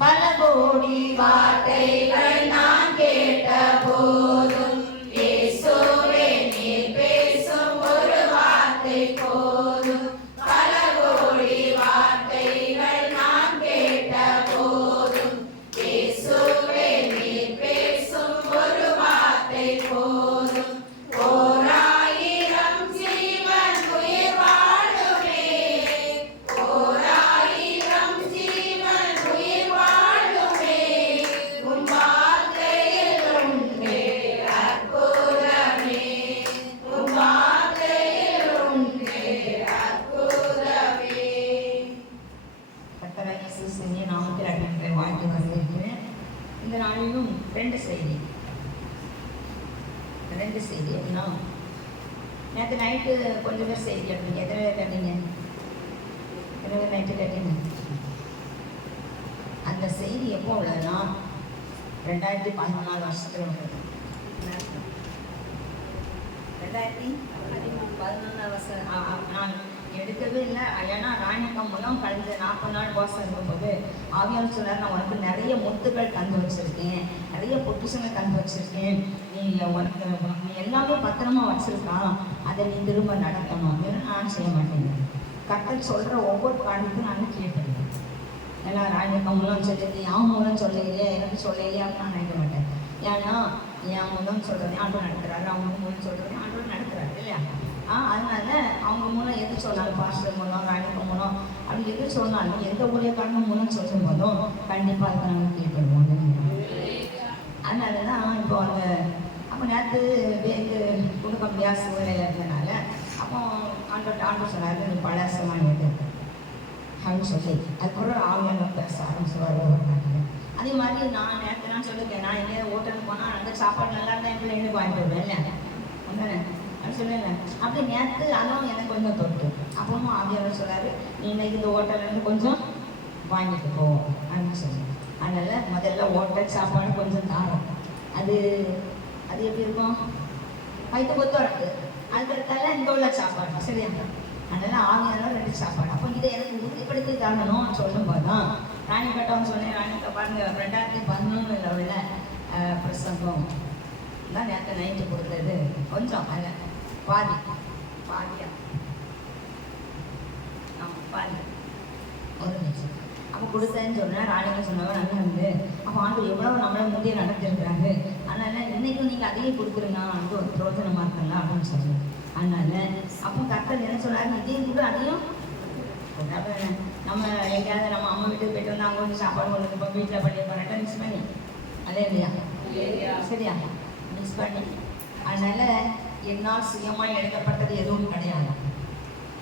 பல கோடி வார்த்தைகள் நான் கேட்ட போதும் இயேசுவே நீர் பேசும் ஒரு வார்த்தை போதும். பல கோடி வார்த்தைகள் நான் கேட்ட போதும் இயேசுவே நீர் பேசும் ஒரு வார்த்தை போதும். ஓராயிரம் ஜீவன் உயிர் வாழுமே, ஓராயிரம் ஜீவன் உயிர் வாழுமே, உன் வார்த்தையில் உண்டே அற்புதமே, உன் வார்த்தையில் உண்டே அற்புதமே. கர்த்தராகிய இயேசுவின் நாமத்தில் அடிமைகளை வாழ்த்து வருகிறேன். இந்த நாளிலும் ரெண்டு செய்தி அப்படின்னா, நேற்று நைட்டு கொஞ்சம் பேர் செய்தி அப்படிங்க. எத்தனை பேர் கேட்டீங்க? எத்தனை பேர் நைட்டு கேட்டீங்க? அந்த செய்தி எப்போ உள்ளதுன்னா 2014 வருஷத்தில் உள்ளது. 2014 வருஷம் நான் எடுக்கவே இல்லை. ஏன்னா ராணிக்கம் மூலம் கழிஞ்ச 40 நாள் வாசம் இருக்கும்போது ஆவியார் சொன்னார், நான் உனக்கு நிறைய முத்துக்கள் தந்து வச்சிருக்கேன், நிறைய பொக்கிஷங்கள் தந்து வச்சிருக்கேன், நீ எல்லாமே பத்திரமா வச்சிருக்கான், அதை நீ திரும்ப நடத்தணும் அப்படின்னு நான் செய்ய மாட்டேங்க. கர்த்தர் சொல்கிற ஒவ்வொரு காரியத்தையும் நான் கேட்பேன். ஏன்னா ராணிக்கம் மூலம் சொல்லி அவன் மூலம் சொல்லலையே, எனக்கு சொல்லலையே அப்படின்னு நான் நினைக்க மாட்டேன். ஏன்னா என் மூலம் சொல்கிறதே ஆண்டவர் நடத்துறாரு, அவங்க மூலம் சொல்கிறதே ஆண்டவர் நடத்துறாரு இல்லையா? அதனால அவங்க மூலம் எது சொன்னாலும், பாஸ்டர் மூலம் ராணிக்கம் மூலம் அப்படி எது சொன்னாலும், எந்த ஊழியக்காரங்க மூலம் சொல்லும் போதும் கண்டிப்பாக அதை நாங்கள் கேட்படுவோம். அதனால தான் இப்போ அந்த அப்போ நேற்று பேங்கு கொடுக்க முடியாத சூழ்நிலை இருந்ததுனால அப்போ ஆண்டவர் சொன்னார், நீ பழசமாக எது அப்படின்னு சொல்லி அதுக்கப்புறம் ஆவியான பேச ஆரம்பிச்சுவார் ஒரு நாட்டில். அதே மாதிரி நான் நேற்று நான் சொல்லியிருக்கேன், நான் எங்கேயாவது ஹோட்டலுக்கு போனால் அந்த சாப்பாடு நல்லா இருந்தால் என் பிள்ளைங்களுக்கு வாங்கிட்டு வருவேன் இல்லையா? ஒன்றுனே அப்படி சொல்லலை. அப்படி நேற்று அதுவும் எனக்கு கொஞ்சம் தொட்டு அப்பவும் ஆவியார் சொல்லாரு, நீ இன்னைக்கு இந்த ஹோட்டல்லேருந்து கொஞ்சம் வாங்கிட்டு போ அப்படின்னு சொல்லி. அதனால் முதல்ல ஹோட்டல் சாப்பாடு கொஞ்சம் தாரம், அது அது எப்படி இருக்கும், வயிற்று கொத்து வரது. அதுக்கடுத்தால இந்த உள்ள சாப்பாடு சரியா? அதனால் ஆவியார் 2 சாப்பாடு. அப்போ இதை எனக்கு உறுதிப்படுத்தி தரணும் சொல்லும் போது தான் ராணிப்பேட்டவங்க சொன்னேன். ராணிப்பேட்டை பாருங்க 2011 உள்ள பிரசங்கம் தான் நேற்று நைட்டு கொடுத்தது. கொஞ்சம் அதில் பாதியா பாதி ஒரு நிமிஷம் அப்போ கொடுத்தேன்னு சொன்னேன். ராணிங்க சொன்னவங்க நல்லா இருந்து அப்போ ஆண்டு எவ்வளோ நம்மளை முந்தைய நடத்திருக்கிறாங்க, அதனால் இன்றைக்கும் நீங்கள் அதையும் கொடுக்குறீங்க, அது ஒரு பிரோஜனமாக இருக்குல்ல அப்படின்னு சொல்லுவேன். அதனால அப்போ கர்த்தர் என்ன சொன்னார், இதையும் கூட அதையும் நம்ம எங்கேயாவது நம்ம அம்மா வீட்டுக்கு போய்ட்டு வந்து அங்கே வந்து சாப்பாடு கொண்டு இப்போ வீட்டில் பண்ணி போகிறேன் மிஸ் பண்ணி அதே இல்லையா? சரியா? மிஸ் பண்ணி. அதனால் என்னால் சுயமாக எழுதப்பட்டது எதுவும் கிடையாது.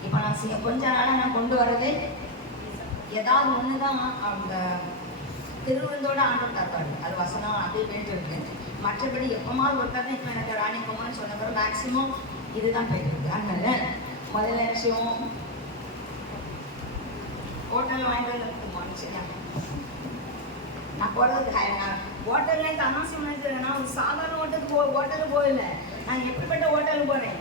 இப்போ நான் கொஞ்ச நாளாக நான் கொண்டு வரது ஏதாவது ஒன்று தான் அந்த திருவிருந்தோட ஆண்டவர் தருவாரு, அது வசனம் அப்படியே போயிட்டு இருக்கு. மற்றபடி எப்போமாவது ஒருத்தர் இப்போ எனக்கு ராணிக்குமார்னு சொன்ன பிறகு மேக்ஸிமம் இதுதான் போயிட்டு இருக்கு. அதனால முதல்ல விஷயம் ஹோட்டலில் வாங்கிட்டு வந்து சரியா? நான் போகிறதுக்கு ஹோட்டல்ல இந்த அனாவசியம் நினைச்சிருக்கேன். நான் ஒரு சாதாரண ஹோட்டலுக்கு போகல, நான் எப்படிப்பட்ட ஹோட்டலுக்கு போகிறேன்?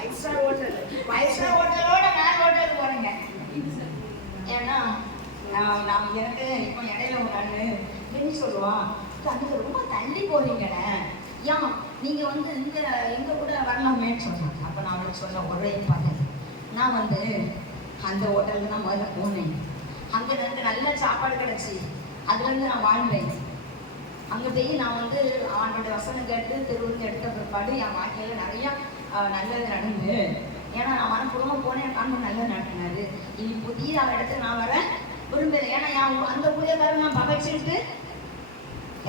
5 ஸ்டார் ஹோட்டல். 5 ஸ்டார் ஹோட்டலோட நான் ஹோட்டலுக்கு போகிறேங்க. ஏன்னா நான் எனக்கு இப்போ இடையில ஒரு நாள் என்ன சொல்லுவான், அதுக்கு ரொம்ப தள்ளி போறீங்கண்ணே, ஏன் நீங்கள் வந்து எங்கள் கூட வரலாமேன்னு சொன்னாங்க. அப்போ நான் அவளுக்கு சொன்ன ஒரே பார்த்தேன், நான் வந்து அந்த ஹோட்டலுக்கு நான் முதல்ல போனேன், அங்கே எனக்கு நல்ல சாப்பாடு கிடச்சி அதுலேருந்து நான் வாழ்ந்தேன். அங்கே போய் நான் வந்து அவனோட வசனம் கேட்டு திருவிழா எடுத்த பிற்பாடு என் வாழ்க்கையில் நிறையா நல்லது நடந்து, ஏன்னா நான் மனப்பூர்வமாக போனேன், காரணம் நல்லது நடத்தினாரு. இனி புதிய இடத்துல நான் வர விரும்பலை. ஏன்னா என் அந்த ஊழியக்காரன் நான் பகைச்சிட்டு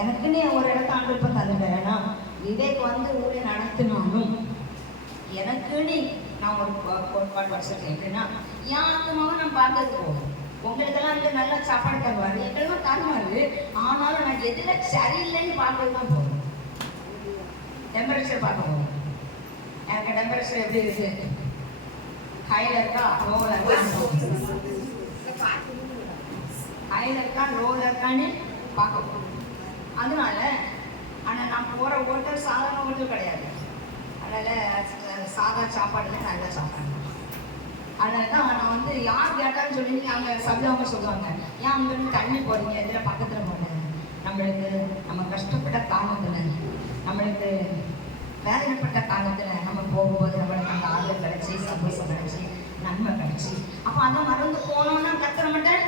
எனக்குன்னு ஒரு இடத்த ஆண்டு இப்போ தந்துட்டேன். ஏன்னா விவேக் வந்து ஊழிய நடத்தினாலும் எனக்குன்னு நான் ஒரு கோட்பாடு வச்சிருக்கேன். எப்படின்னா என் ஆத்மாவை நான் பார்த்தது போகும். உங்களுக்கெல்லாம் இங்கே நல்லா சாப்பாடு தருவார், எங்களுக்கும் தருவார். ஆனாலும் நான் எதில் சரியில்லைன்னு பார்க்கறது தான் போகும். டெம்பரேச்சர் பார்க்க போகும். எனக்கு டெம்பரேச்சர் எப்படி இருக்கு, ஹைல இருக்கா லோவில் இருக்கா, ஹைல இருக்கா லோவில் இருக்கான்னு பார்க்க போகும். அதனால ஆனால் நான் போகிற ஹோட்டல் சாதாரண ஹோட்டல் கிடையாது. அதனால் சாதா சாப்பாடுல நல்ல சாப்பாடு. அதனால தான் நான் வந்து யார் கேட்டாலும் சொல்லி அங்கே சப்தவங்க சொல்லுவாங்க, ஏன் அங்கேருந்து தண்ணி போகிறீங்க, இதில் பக்கத்தில் போனேன். நம்மளுக்கு நம்ம கஷ்டப்பட்ட காலத்தில், நம்மளுக்கு வேதனைப்பட்ட காலத்தில் நம்ம போகும்போது நம்மளுக்கு அந்த ஆறுதல் கிடச்சி, சந்தோஷம் கிடச்சி, நன்மை கிடச்சி, அப்போ அதை மறந்து போனோம்னா கத்துற மட்டும்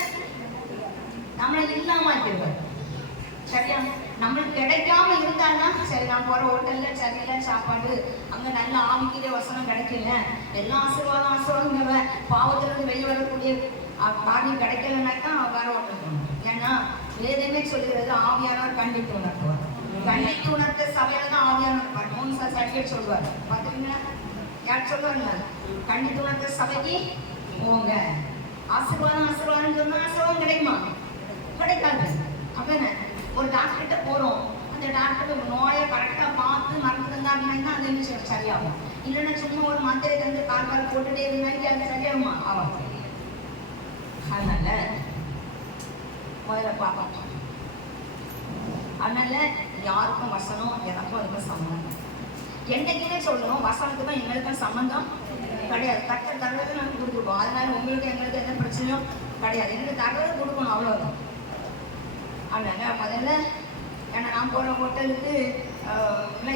நம்மளை இல்லாமல் ஆக்கிடுவார். சரியா, நம்மளுக்கு கிடைக்காம இருந்தால்தான் சரி, நான் போகிற ஹோட்டலில் சரியில்லை சாப்பாடு, அங்கே நல்ல ஆவிக்கிற வசனம் கிடைக்கல, எல்லா ஆசீர்வாதம் பாவத்திலிருந்து வெளியே வரக்கூடிய காரியம் கிடைக்கலன்னாக்கா வேற ஹோட்டல் போகணும். ஏன்னா வேதமே சொல்கிறது ஆவியானவர் கண்டித்து உணர்த்துவார். கண்டித்து உணர்த்த சபையில தான் ஆவியானவர் இருப்பார். 3 சர்டிஃபிகேட் சொல்லுவார், பார்த்துருக்கீங்களா? யார் சொல்லுவாங்க? கண்டித்து உணர்த்த சபைக்கு போங்க. ஆசீர்வாதம் சொன்னா ஆசீர்வாதம் கிடைக்குமா? கிடைக்காது. அப்போ என்ன, ஒரு டாக்டர்கிட்ட போகிறோம், அந்த டாக்டர் நோயை கரெக்டாக பார்த்து மருந்து தந்தாருன்னா அது என்ன சரியாகும். இல்லைன்னா சும்மா ஒரு மாத்திரை தந்து கால் போட்டுட்டே இருந்தாங்க, அது சரியாகுமா? ஆகும். அதனால முதல்ல பார்ப்போம். அதனால யாருக்கும் வசனம் எனக்கும் அதுக்கும் சம்மந்தம் என்னைக்குமே சொல்லணும். வசனத்துக்கும் எங்களுக்கும் சம்மந்தம் கிடையாது. கரெக்டாக தர்றது நாங்கள் கொடுத்துருக்கோம். அதனால உங்களுக்கு எங்களுக்கு எந்த பிரச்சனையும் கிடையாது. எங்களுக்கு தர்றது கொடுக்கணும், அவ்வளோதான். அதனால முதல்ல ஏன்னா நான் போகிற ஹோட்டலுக்கு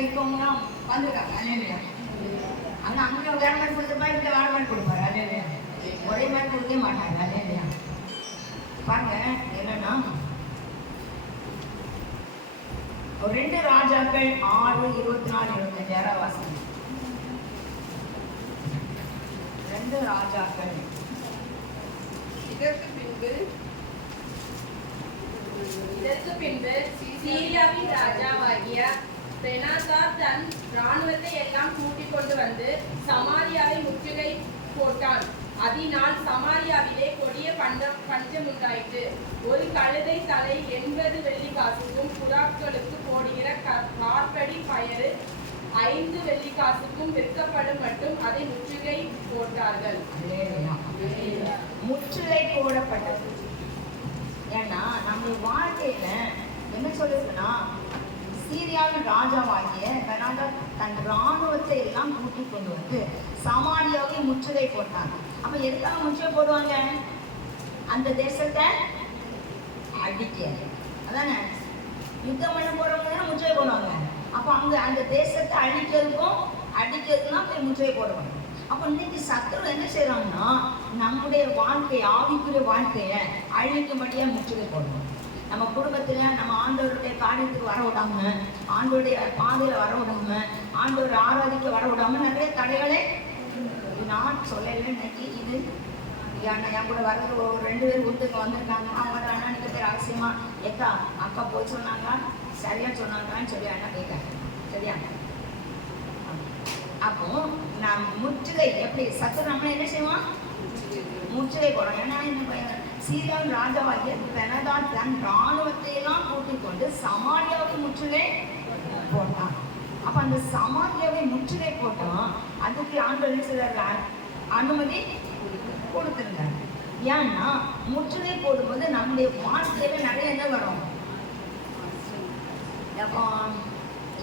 இப்போலாம் வந்திருக்காங்க இல்லையா, ஆனால் அங்கே வேற மாதிரி கொடுத்துருப்பா, இங்கே வேற மாதிரி கொடுப்பாரு இல்லையா, ஒரே மாதிரி கொடுக்கவே மாட்டாங்க இல்லையா. பாருங்க என்னன்னா 2 ராஜாக்கள் 6:24-25 வாசனம். 2 ராஜாக்கள். இதற்கு பின்பு சீரியாவின் ராஜாவாகிய பெனாதாத் தன் இராணுவத்தை எல்லாம் கூட்டிக் கொண்டு வந்து சமாரியாவை முற்றுகை போட்டான். அதனால் சமாரியாவிலே கொடிய பஞ்சம் உண்டாயிற்று. ஒரு கழுதை தலை 80 வெள்ளிக்காசுக்கும் புறாக்களுக்கு போடுகிற கார்படி பயறு 5 வெள்ளிக்காசுக்கும் விற்கப்படும் மட்டும் அதை முற்றுகை போட்டார்கள். முற்றுகை போடப்பட்டது. ஏன்னா நம்ம வாழ்க்கையில என்ன சொல்லுதுன்னா, சீரியாவின் ராஜாவாகிய பெனாதாத் தன் இராணுவத்தை எல்லாம் கூட்டிக் கொண்டு வந்து சமாரியாவை முற்றுகை போட்டாங்க. அப்ப எதுக்காக முற்றுகை போடுவாங்க? அந்த தேசத்தை அடிக்க, அதானே யுத்தம் பண்ண போறவங்க தானே முற்றுகை போடுவாங்க. அப்ப அங்க அந்த தேசத்தை அடிக்கிறதுனா போய் முற்றுகை போடுவாங்க. அப்போ இன்னைக்கு சத்துரு என்ன செய்யறாங்கன்னா, நம்முடைய வாழ்க்கையை, ஆவிக்குரிய வாழ்க்கையை அழிக்கும்படியா முற்றுகை போடணும். நம்ம குடும்பத்துல நம்ம ஆண்டவருடைய காரியத்துக்கு வர விடாம, ஆண்டவருடைய பாதையில வர விடாம, ஆண்டவர் ஆராதிக்க வர விடாம நிறைய தடைகளே. நான் சொல்லலை இன்னைக்கு இது என் கூட வர்றது ஒரு 2 பேர் வீட்டுக்கு வந்திருக்காங்க. அவங்க அண்ணனுக்கு பேர் அவசியமா ஏக்கா அக்கா போய் சொன்னாங்களா, சரியா சொன்னாங்களான்னு சொல்லி அண்ணா கேட்காங்க. சரியா? அப்போ நான் முற்றுகை எப்படி சத்துரு நம்ம என்ன செய்வோம்? முற்றுகை போடுறோம். ஏன்னா இந்த சீரியாவின் ராஜாவாகிய பெனாதாத் தன் இராணுவத்தை எல்லாம் கூட்டிக் கொண்டு சமாரியாவை முற்றுகை போட்டான். அப்ப அந்த சமாரியாவை முற்றுகை போட்டோம். அதுக்கு ஆண்டவர் சிலர் அனுமதி கொடுத்திருந்தாங்க. ஏன்னா முற்றுகை போடும்போது நம்முடைய வாழ்க்கையில நிறைய என்ன வரும்? அப்போ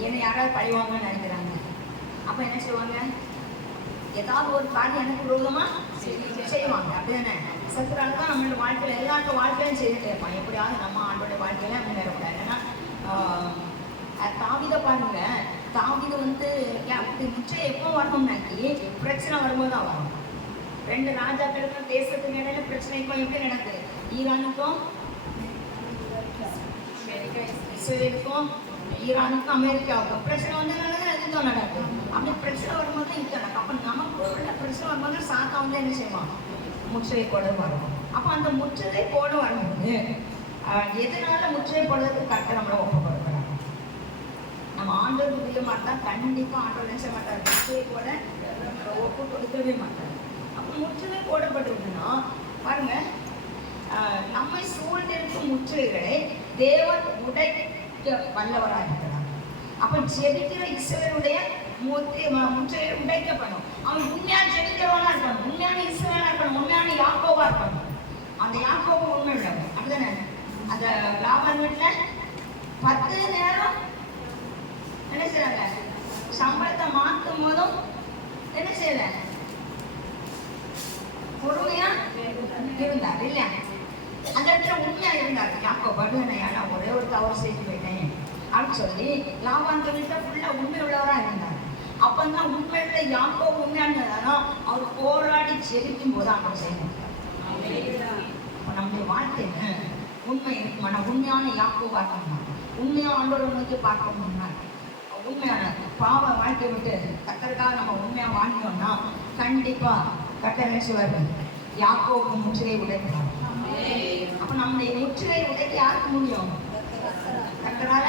என்னை யாராவது பழிவாங்கன்னு நினைக்கிறாங்க. அப்ப என்ன செய்வாங்க? ஏதாவது ஒரு காரியம் எனக்கு விரோதமா செய்வாங்க. அப்படிதானே? சத்துரால் தான் நம்மளோட வாழ்க்கையில் எல்லாருக்கும் வாழ்க்கையிலும் செய்துட்டே இருப்பான். எப்படியாவது நம்ம ஆண்டோட வாழ்க்கையில முன்னேறக்கூடாது. ஏன்னா தாவீதை பாருங்க, தாவீது வந்து நிச்சயம் எப்போ வரணும்னாக்கி பிரச்சனை வரும்போது தான் வரும். 2 ராஜாக்களுக்கும் தேசத்துக்கு இடையில பிரச்சனை இப்போ எப்படி நடக்குது? ஈரானுக்கும் இஸ்ரேலுக்கும், ஈரானுக்கும் அமெரிக்காவுக்கும் பிரச்சனை வந்ததுனால யுத்தம் நடக்கும். அப்படி பிரச்சனை வரும்போது தான் யுத்தம் நடக்கும். அப்போ நமக்கு உள்ள பிரச்சனை வரும்போது சாத்தா வந்து என்ன செய்வான்? முற்றுகை போட வரும். அப்போ அந்த முற்றுகை போட வரும்போது எதனால முற்றுகை போடுறதுக்கு கரெக்டாக நம்மளை ஒப்புக்கொடுக்குறாங்க. நம்ம ஆண்டோருக்கு பிரியமா இருந்தால் கண்டிப்பாக ஆண்டோர் நினைச்ச மாட்டார், முற்றுகை போட ஒப்பு கொடுக்கவே மாட்டார். அப்போ முற்றுகை போடப்பட்டிருக்குன்னா பாருங்க, நம்மை சூழ்ந்திருக்கும் முற்றுகைகளை தேவன் உடைக்க வல்லவராக இருக்கிறார். அப்போ ஜெபிக்கிற இஸ்ரவேலுடைய முற்றுகை உடைக்கப்படும். அவன் உண்மையான ஜெபிக்கிறவனா இருக்கணும், உண்மையான இஸ்ரவேலா இருக்கணும், உண்மையான யாக்கோபா இருக்கணும். அந்த யாக்கோபு உண்மை உள்ளவன். அப்படிதானே? அந்த லாபான் வீட்டில் 10 நேரம் என்ன செய்யறாங்க? சம்பளத்தை மாற்றும் போதும் என்ன செய்யல? பொறுமையா இருந்தார் இல்ல? அந்த இடத்துல உண்மையா இருந்தார் யாக்கோபு. நான் ஒரே ஒரு தவறு செய்து போயிட்டேன் அப்படின்னு சொல்லி லாபான் வீட்டுல ஃபுல்லா உண்மை உள்ளவரா இருந்தார். அப்பதான் உண்மையுள்ள யாக்கோபு உண்மையானதானா அவர் போராடி ஜெபிக்கும் போது அவங்க செய்யணும். நம்முடைய வாழ்க்கையில உண்மை இருக்குமா? உண்மையான யாக்கோபா இருக்கணும், உண்மையான ஆண்டோரை நோக்கி பார்க்கணும்னா, உண்மையான பாவ வாழ்க்கையை விட்டு கர்த்தருக்காக நம்ம உண்மையா வாழ்ந்தோம்னா கண்டிப்பா கர்த்தர் நினைச்சுவாரு யாக்கோபு முற்றுகை உடைக்கிறார். அப்ப நம்முடைய முற்றுகை உடைக்க யாருக்கு முடியும்? கர்த்தரால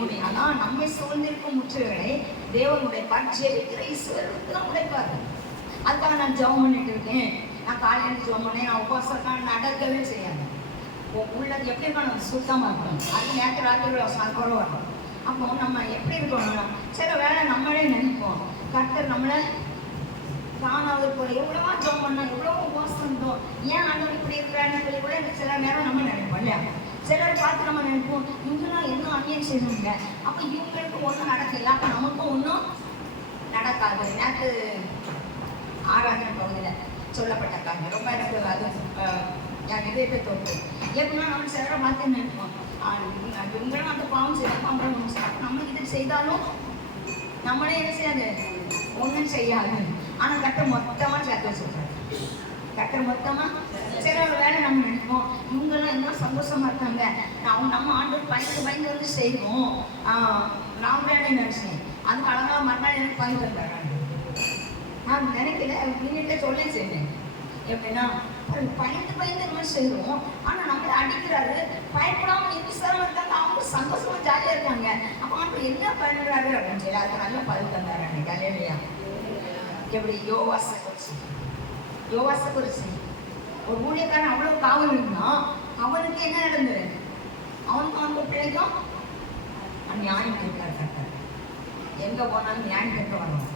முடியும். அதான் நம்மை சூழ்ந்திருக்கும் முற்றுகைகளை தேவன் உடைப்பார். ஜெபிக்கிற ஈஸ்வரனுக்கு தான் உடைப்பார். அதுக்காக நான் ஜெபம் பண்ணிட்டு இருக்கேன், நான் காலையில் ஜெபம் பண்ணேன், நான் உபவாசம் நடக்கவே செய்யாது. உள்ளது எப்படி இருக்கணும்? சுத்தமாக இருக்கணும். அது நேற்று ராத்திரி குறவாக இருக்கும். அப்போ நம்ம எப்படி இருக்கணும்? சில வேலை நம்மளே நினைப்போம், கர்த்தர் நம்மளை தானாவது போல எவ்வளவா ஜெபம் பண்ணோம், எவ்வளவோ உபவாசம் இருந்தோம், ஏன் ஆண்டவர் இப்படி இருக்கிறாருன்னு சொல்லி கூட சில நேரம் நம்ம நினைப்போம் இல்லையா? சிலர் பார்த்து நம்ம நினைப்போம், இவங்கெல்லாம் என்ன அநியாயம் செய்வாங்க, அப்போ இவங்களுக்கு ஒன்றும் நடக்கல, அப்போ நமக்கும் ஒன்றும் நடக்காது. நேற்று ஆராதனை பகுதியில் சொல்லப்பட்ட காரணம் ரொம்ப எனக்கு அது என் இதயத்தை தோற்று. எப்படின்னா நம்ம சிலரை பார்த்து நினைப்போம், இவங்களும் அந்த பாவம் செய்யலாம், அவங்களும் செய்யலாம், நம்ம இது செய்தாலும் நம்மளே என்ன செய்யாது? ஒன்றும் செய்யாது. ஆனால் கர்த்தர் மொத்தமாக சேர்த்து வச்சுருக்காரு. கர்த்தர் மொத்தமாக சில வேலை நம்ம நினைப்போம், இவங்கெல்லாம் இன்னும் சந்தோஷமா இருக்காங்க, நம்ம ஆண்டவர் பயந்து வந்து செய்வோம், நான் வேலை நினைச்சேன், அதுக்கு அழகாக மறுநாள் எனக்கு பயந்து வந்தாங்க. நான் நினைக்கல, வீட்டை சொல்ல செய்வேன். எப்படின்னா பயந்து நம்ம செய்வோம், ஆனால் நம்மளை அடிக்கிறாரு, பயப்படாமல் நிமிஷம் இருக்காங்க, அவங்க சந்தோஷமா ஜாலியாக இருக்காங்க. அப்போ அவங்க என்ன பண்ணுறாரு அப்படின்னு சொல்லி அதுக்கு நல்லா பதில் தந்தாரு அன்னைக்கு. இல்லையா? எப்படி யோவாசை குறிச்சு ஒரு ஊழியக்காரன் அவ்வளோ காவல் இருந்தான், அவனுக்கு என்ன நடந்தது? அவனுக்கும் அவங்க பிள்ளைக்கும் நியாயம் கேட்கிறார். எங்க போனாலும் நியாயம் கேட்க வரணும்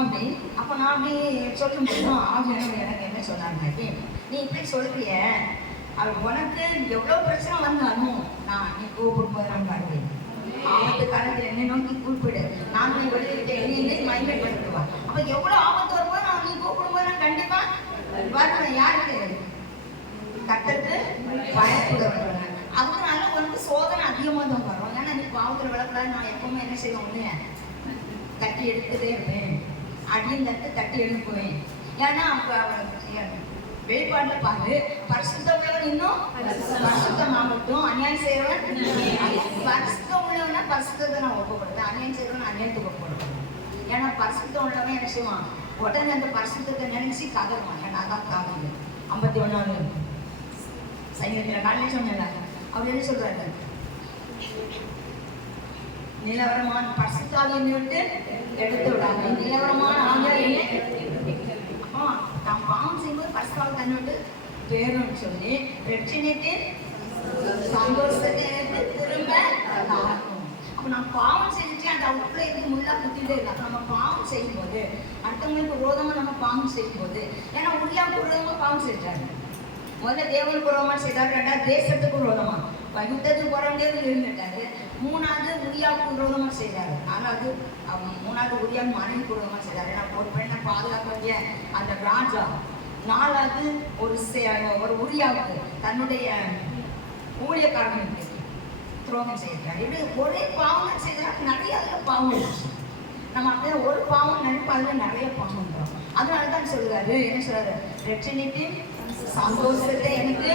அப்படி. அப்போ நான் அப்படி சொல்லும் போதும் ஆவியானவர் எனக்கு என்ன சொன்னாங்க, நீ இப்படி சொல்றிய, அவர் உனக்கு எவ்வளோ பிரச்சனை வந்தாலும் நீ கூப்பிடும் போது நான் பாருவேன், ஆபத்து காலத்தில் என்னை நோக்கி கூப்பிடு, நான் நீ வெளியிட்டு என்னை மயங்கப்படுத்துவான். அப்போ எவ்வளோ ஆபத்து வரும்போது நான் நீ கூப்பிடும் போது நான் கண்டிப்பா வருவேன். யாருக்கு? கர்த்தருக்கு பயப்படுவாங்க. அதனால உனக்கு சோதனை அதிகமாக தான் வரும். ஏன்னா நீ பாவத்தில் விளக்கூடாது. நான் எப்பவுமே என்ன செய்வேன்? தட்டி எடுத்துட்டே இருப்பேன், அடியும் தட்டி எழுப்புவேன். ஏன்னா வெளிப்பாட்டில் பாரு, பரிசுத்தம் உள்ளவன் இன்னும் பரிசுத்தமாகட்டும், அநியாயம் செய்யறவன் பரிசுத்தம் உள்ளவனா பரிசுத்தத்தை நான் ஒப்புக்கொடுத்தேன், அநியாயம் செய்யறவன் அநியாயத்துக்கு ஒப்புக்கொடுப்பேன். ஏன்னா பரிசுத்தம் உள்ளவன் என்ன செய்வான்? உடனே அந்த பரிசுத்தத்தை நினைச்சு கதறுவான். நான் தான் காதல் 51வது சைன்யத்தில் காலையில் சொன்னல, அவர் என்ன சொல்றாரு? நிலவரமான பரிசுத்தாவியை விட்டு எடுத்து விடாங்க, நிலவரமான ஆவியை நான் பாவம் செய்யும்போது பரிசுத்தாவை தன்னை விட்டு பேருன்னு சொல்லி பிரச்சனைக்கு சந்தோஷத்தை திரும்ப ஆகும். அப்போ நான் பாவம் செஞ்சுட்டு அந்த உள்ள இருந்து முள்ளா குத்திட்டே இல்லை. நம்ம பாவம் செய்யும்போது, அடுத்தவங்களுக்கு விரோதமாக நம்ம பாவம் செய்யும்போது, ஏன்னா உள்ளாவுக்கு விரோதமாக பாவம் செஞ்சாரு. முதல்ல தேவனுக்கு விரோதமாக செய்தார், 2வது தேசத்துக்கு விரோதமா, யுத்தத்துக்கு போறவங்க இருந்துட்டாரு. 3வது உரியாவுக்கு விரோதமாக செய்தாரு. 3வது உரியாவுக்கு மனைவிக்கு விரோதமாக செய்தாரு. ஏன்னா ஒரு பெண்ணை பாதுகாக்க வேண்டிய அந்த ராஜா 4வது ஒரு உரியாவுக்கு தன்னுடைய ஊழியக்காரனுக்கு துரோகம் செய்கிறார். இப்படி ஒரே பாவம் செய்கிறார். நிறைய அதுல பாவம் இருக்கு. நம்ம அப்படியே ஒரு பாவம் நினைப்போம், அதுல நிறைய பாவம் வரும். அதனாலதான் சொல்றாரு, என்ன சொல்றாரு, ரட்சணித்தின் சந்தோஷத்தை எனக்கு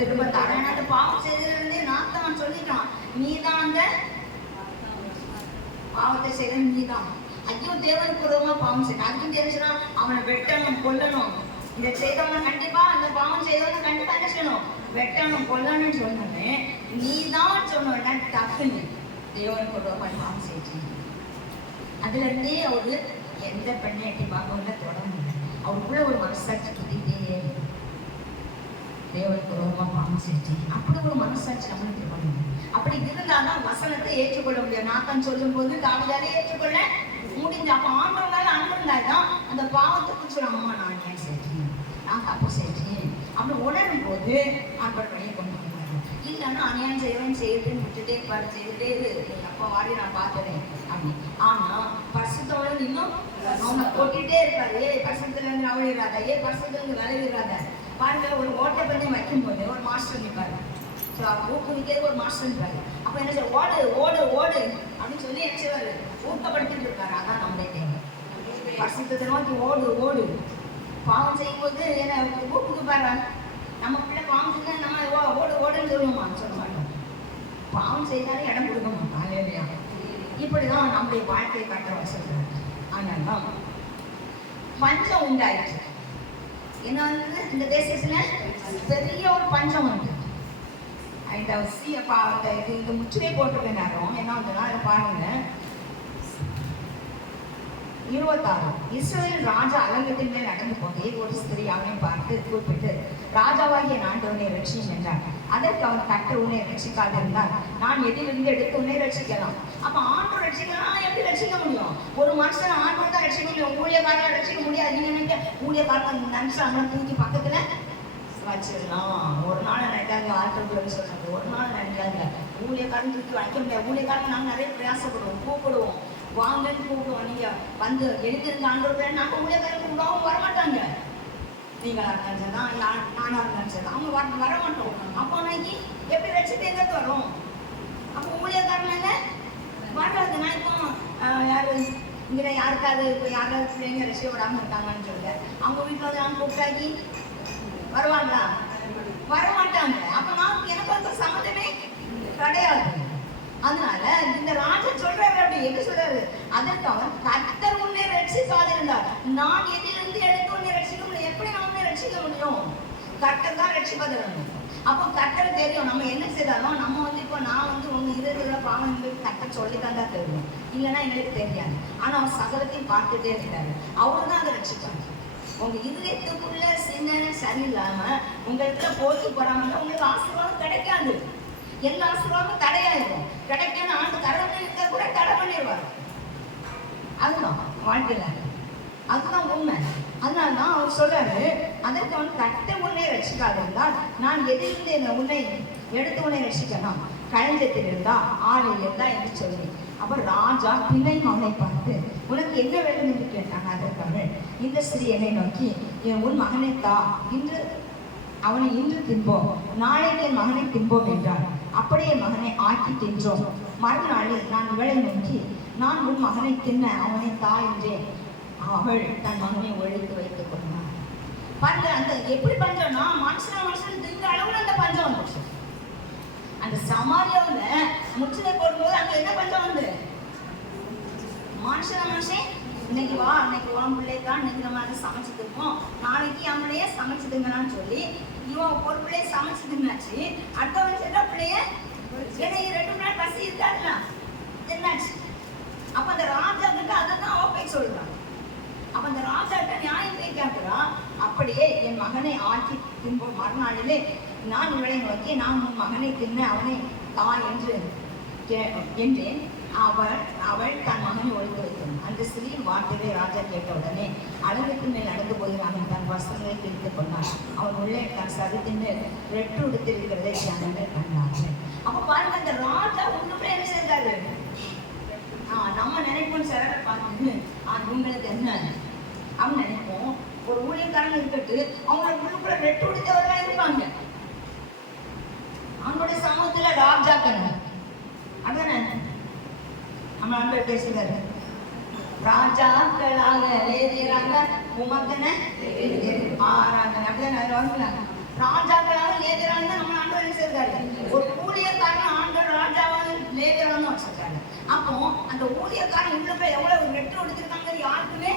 திரும்ப தரேன். அந்த பாவம் செய்திருந்தே நான் தான் சொல்லிட்டான், நீ தான் அந்த பாவத்தை செய்த நீ தான். ஐயோ தேவனுக்கு விரோதமா பாவம் செய்யணும், அதுக்கும் தெரிஞ்சுனா அவனை வெட்டணும் கொல்லணும். இதை செய்தவங்க கண்டிப்பா, அந்த பாவம் செய்தவங்க கண்டிப்பா என்ன செய்யணும், வெட்டணும் கொல்லணும்னு சொன்னோன்னே நீ தான் சொன்ன டக்குன்னு தேவனுக்கு விரோதமா பாவம் செய்யணும். அதுல இருந்தே அவரு எந்த பெண்ணை எட்டி பார்க்கல தொடங்கல. அவருக்குள்ள ஒரு மனசாட்சி துதிட்டே தேவனுக்கு விரோதமா பாவம் செஞ்சு அப்படி ஒரு மனசாட்சி நம்மளுக்கு இருக்கணும். அப்படி இருந்தாதான் வசனத்தை ஏற்றுக்கொள்ள முடியும். நாத்தான் சொல்லும் போது தாவீதாலே ஏற்றுக்கொள்ள முடிஞ்ச. அப்ப ஆண்டவனால அனுமதிதான் அந்த பாவத்துக்கு சொல்லுவாங்கம்மா, நான் ஏன் செஞ்சேன், நான் தப்பு செஞ்சேன் அப்படி உணரும் போது ஆண்டவர் வழியை கொண்டு வருவாரு. இல்லைன்னா அநியாயம் செய்யறேன்னு விட்டுட்டே இருப்பாரு, செய்துட்டே இரு, அப்பா வாடி நான் பார்த்துறேன் அப்படி. ஆனா பரிசுத்தோட இன்னும் அவங்க கொட்டிட்டே இருப்பாரு, பரிசுத்துல இருந்து அவளிடாத, பரிசுத்துல இருந்து விளைவிடாத. பாருங்க, ஒரு ஓட்ட பந்தயம் வைக்கும் போது ஒரு மாஸ்டர் நிற்பாரு, ஊக்குவிக்கிறது ஒரு மாஸ்டர் நிற்பாரு. அப்ப என்ன செய்ய, ஓடு ஓடு ஓடு அப்படின்னு சொல்லி என்ன செய்வாரு, ஊக்கப்படுத்திட்டு இருக்காரு. அதான் நம்மளே தேவை, பரிசுத்தத்தை நோக்கி ஓடு ஓடு. பாவம் செய்யும் போது என்ன ஊக்குவிப்பாரு. நம்ம பிள்ளை பாவம் செஞ்சா நம்ம ஓடு ஓடுன்னு சொல்லுவோமா, சொல்ல மாட்டோம். பாவம் செய்தாலே இடம் கொடுக்க மாட்டோம். இல்லையா? இப்படிதான் நம்முடைய வாழ்க்கையை காட்ட வசதிக்கிறார். ஆனால் பஞ்சம் உண்டாயிற்று. என்ன வந்து இந்த தேசத்துல பெரிய ஒரு பஞ்சம் வந்து இந்த முற்றுகை போட்டிருக்கேன். என்ன வந்ததுன்னா அதை பாருங்க, 26 இஸ்ரவேல் ராஜா அலங்கத்தின் மேல் நடந்து போதே ஒரு ஸ்திரீ அவனை பார்த்து கூப்பிட்டு, ராஜாவாகிய ஆண்டவனை ரட்சியும் என்றார். அதற்கு அவன் கர்த்தர் உன்னை ரட்சிக்காதிருந்தால் நான் எதிலிருந்து எடுத்து உன்னை ரட்சிக்கலாம். அப்ப ஆண்டவர் ரட்சிக்கலாம், எப்படி ரட்சிக்க முடியும்? ஒரு மனுஷன் ஆண்டவர் தான் ரட்சிக்க முடியும், ஊழியக்காரனை ரட்சிக்க முடியாது. நீங்க நினைக்க ஊழியக்காரன் நினைச்சாங்க தூக்கி பக்கத்துல வச்சிடலாம். ஒரு நாள் நினைக்காங்க, ஆட்கள் சொல்றாங்க, ஒரு நாள் நினைக்காங்க ஊழியக்காரன் தூக்கி வைக்க முடியாது. ஊழியக்காரன் நாங்கள் நிறைய பிரயாசப்படுவோம், கூப்பிடுவோம், வாங்கன்னு கூப்பிடுவோம். நீங்க வந்து எழுந்திருந்த ஆண்டவர் நாங்கள் ஊழியக்காரன் கூப்பிடுவோம், வரமாட்டாங்க. நீங்களா இருந்தாலும் நானா இருந்தாலும் சரி, அவங்க வர மாட்டோம். அப்போ அன்னைக்கு எப்படி வச்சுட்டு எங்க வரும்? அப்போ ஊழியக்காரனால வராது. நான் இப்போ யாரு இங்கே யாருக்காவது இப்போ யாராவது பிள்ளைங்க ரசிக்க விடாம இருக்காங்கன்னு சொல்லுங்க, அவங்க வீட்டில் வந்து நான் கூப்பிட்டாக்கி வருவாங்களா? வரமாட்டாங்க. அப்போ நான் எனக்கு வந்து சம்மந்தமே கிடையாது. அதனால இந்த ராஜன் சொல்றாரு, அப்படி எப்படி சொல்றாரு, அதற்கு அவன் கர்த்தர் உன்னை ரட்சிக்காதிருந்தார் நான் எதிலிருந்து எடுத்து உன்னை ரட்சிக்க முடியும். எப்படி நான் உன்னை ரட்சிக்க முடியும்? கர்த்தர் தான் ரட்சிப்பது. அப்போ கர்த்தர் தெரியும் நம்ம என்ன செய்தாலும். நம்ம வந்து இப்போ நான் வந்து உங்க இருதயத்துல பாவம் எங்களுக்கு கர்த்தர் சொல்லித்தான் தான் தெரியும், இல்லைன்னா எங்களுக்கு தெரியாது. ஆனா அவர் சகலத்தையும் பார்த்துட்டே இருக்காரு, அவரு தான் அதை ரட்சிப்பாங்க. உங்க இதயத்துக்குள்ள சிந்தனை சரியில்லாம உங்களுக்குள்ள போட்டி போறாம உங்களுக்கு ஆசீர்வாதம் கிடைக்காது. எல்லா ஆசீர்வாதமும் தடையாயிரும். கிடைக்கணும் ஆண்டு தடவை இருக்கிற கூட தடை பண்ணிடுவாரு. அதுதான் வாழ்க்கையில, அதுதான் உண்மை. அதனாலதான் அவர் சொல்றாரு, அதற்கு அவன் கட்ட உன்னை ரட்சிக்காதிருந்தால் நான் எதிலிருந்து உன்னை எடுத்து உன்னை ரட்சிக்கலாம். கழஞ்சத்தில் இருந்தா ஆளில் இருந்தா என்று சொல்லி. அவர் ராஜா பிள்ளை அவனை பார்த்து, உனக்கு என்ன வேண்டும் என்று கேட்டாங்க. அதற்காக இந்த ஸ்திரீ என்னை நோக்கி, உன் மகனை தா, அவனை இன்று தின்போம், நாளைக்கு என் மகனை தின்போம் என்றார். அப்படியே மகனை ஆக்கி தின்றோம். மறுநாளில் நான் இவளை நோக்கி, நான் உன் மகனை தின்ன அவனை தா என்றேன். அவள் தன் மகனை ஒழித்து வைத்துக் கொண்டார். பாருங்க, அந்த எப்படி பஞ்சம்னா மனுஷன் தின்ற அளவுல அந்த பஞ்சம் வந்துச்சு. அந்த சமாரியாவுல முற்றுகை போடும்போது அங்க என்ன பஞ்சம் வந்து, மனுஷன் இன்னைக்கு வா பிள்ளைக்கா, இன்னைக்கு நம்ம அதை சமைச்சுருக்கோம், நாளைக்கு என் பிள்ளைய சமைச்சுதுங்கன்னு சொல்லி இவன் ஒரு பிள்ளைய சமைச்சுதுங்கனாச்சு. அடுத்தவன் சென்ற பிள்ளைய எனக்கு 2 நாள் பசி இருக்காதுல என்னாச்சு. அப்ப அந்த ராஜா கிட்ட அதை தான் அவ போய் சொல்றான். அப்ப அந்த ராஜா கிட்ட நியாயம் கேட்கிறா. அப்படியே என் மகனை ஆக்கி தின்போம், மறுநாளிலே நான் இவளை நோக்கி, நான் உன் மகனை தின்ன அவனை தா என்றேன். அவள் தன் மகனை ஒழித்து வைத்தாள். அந்த ஸ்திரீ வார்த்தையை ராஜா கேட்ட உடனே அழகுக்கு மேல் நடந்து போகிறான். தன் வஸ்திரங்களை கிழித்துக் கொண்டார். அவன் உள்ளே தன் சதத்தின் மேல் ரெட்டு உடுத்திருக்கிறதை ஜனங்கள் கண்டார்கள். அப்ப பாருங்க, அந்த ராஜா ஒண்ணுமே என்ன செய்தாரு, நம்ம நினைப்போம் சிலரை பார்த்து இவங்களுக்கு என்ன அப்படின்னு நினைப்போம். ஒரு ஊழியக்கார ஊழியக்காரங்க இருக்கட்டு அவங்க உள்ளுக்குள்ள ரெட்டு உடுத்தவர்களா இருப்பாங்க. அவங்களுடைய சமூகத்துல ராஜாக்கள் அதானே நம்ம அன்பர் பேசுகிறாரு. ராஜாக்களாக லேவியராக உமக்கென ஆராதனை அப்படிதான் அதுல வருங்களா. ராஜாக்களாக லேவியராக நம்ம ஆண்டவர் என்ன செய்றாரு, ஒரு ஊழியக்காரன் ஆண்டவர் ராஜாவாக லேவியராக வச்சிருக்காரு. அப்போ அந்த ஊழியக்காரன் உள்ளுக்குள்ள எவ்வளவு வெற்றி கொடுத்திருக்காங்க யாருக்குமே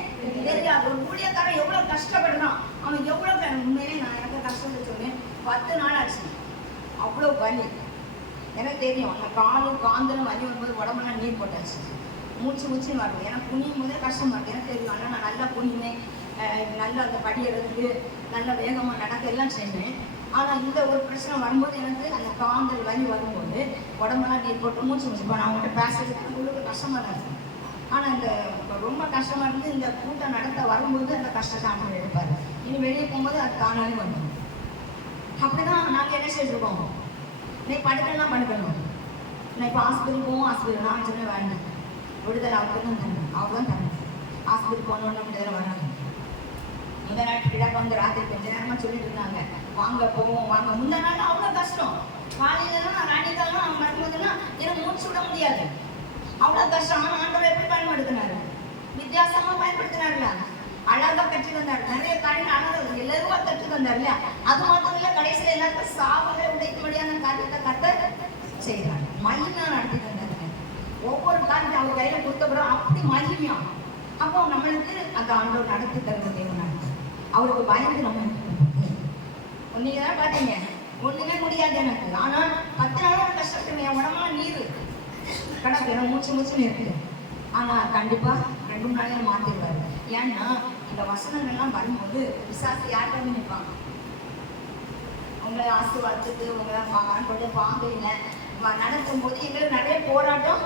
தெரியாது. ஒரு ஊழியக்காரன் எவ்வளவு கஷ்டப்படுறான், அவன் எவ்வளவு உண்மையிலே நான் எனக்கு கஷ்டம்னு சொன்னேன். 10 நாள் ஆச்சு, அவ்வளவு வலி எனக்கு தெரியும். அந்த காந்தலும் வலி வரும்போது உடம்பெல்லாம் நீர் போட்டாச்சு, மூச்சு வருது. எனக்கு குனியும் போதே கஷ்டமா இருக்கு எனக்கு தெரியும். ஆனால் நான் நல்லா குனிவேன், நல்லா அந்த படியறதுக்கு நல்லா வேகமாக நடக்க எல்லாம் செய்வேன். ஆனால் இந்த ஒரு பிரச்சனை வரும்போது எனக்கு அந்த காந்தல் வலி வரும்போது உடம்பெல்லாம் நீர் போட்டு மூச்சு இப்போ நான் அவங்கள்ட்ட பேசுறதுக்கு உங்களுக்கு கஷ்டமாக தான் இருக்கும். ஆனால் இந்த ரொம்ப கஷ்டமாக இருந்து இந்த கூட்டம் நடத்த வரும்போது அந்த கஷ்டத்தை அவங்க எடுப்பார். இனி வெளியே போகும்போது அது தானாலே வந்துடும். அப்படிதான் நாங்கள் என்ன செய்திருக்கோம், இன்னைக்கு படுக்கணும். நான் இப்போ ஹாஸ்பிட்டல் போவோம், ஹாஸ்பிட்டல் நான் சொன்ன வேண்டாம், விடுதலை அவருக்கு தான் தரணும், அவங்க தான் தரணும். ஹாஸ்பிட்டல் போனோன்னு விடுதலை வராங்க. முந்தா நாள் பிள்ளைக்கு வந்து ராத்திரி கொஞ்ச நேரமாக சொல்லிட்டு இருந்தாங்க, வாங்க போவோம் வாங்க. முந்தா நாள் அவ்வளோ கஷ்டம். காலையிலலாம் ராணிக்காலாம் வரும்போதுலாம் எனக்கு மூச்சு விட முடியாது, அவ்வளோ கஷ்டம். ஆனால் ஆண்டவர் எப்படி பயன்படுத்தினாரு, வித்தியாசமாக பயன்படுத்தினார்ல, அழகாக கற்று வந்தார். நிறைய காரியங்கள் அழகாக எல்லாருமா கற்று வந்தார் இல்லையா. அது மாத்திரம் இல்லை, கடைசியில் எல்லாருக்கும் சாவலே உடைக்கும்படியான காரியத்தை கத்த செய்கிறார். மகிமையா நடத்தி வந்தாருங்க. ஒவ்வொரு காரியத்தை அவர் கையில கொடுத்தப்பறம் அப்படி மகிமையா. அப்போ நம்மளுக்கு அந்த ஆண்டவர் நடத்தி தருவது தேவனாக அவருக்கு பயந்து நம்ம நீங்க தான் பார்த்தீங்க, ஒண்ணுமே முடியாது எனக்கு. ஆனா 10 நாளும் கஷ்டப்படுவேன், என் உடம்புல நீர் கடற்கரை மூச்சு இருக்குது. ஆனா கண்டிப்பா 2 நாளே மாத்திடுவாரு. ஏன்னா இந்த வசனங்கள்லாம் வரும்போது விசாசி யார்கிட்ட நிற்பாங்க, உங்களை ஆசீர்வாதத்துக்கு உங்களை பாதையில நடக்கும் போது எங்களுக்கு நிறைய போராட்டம்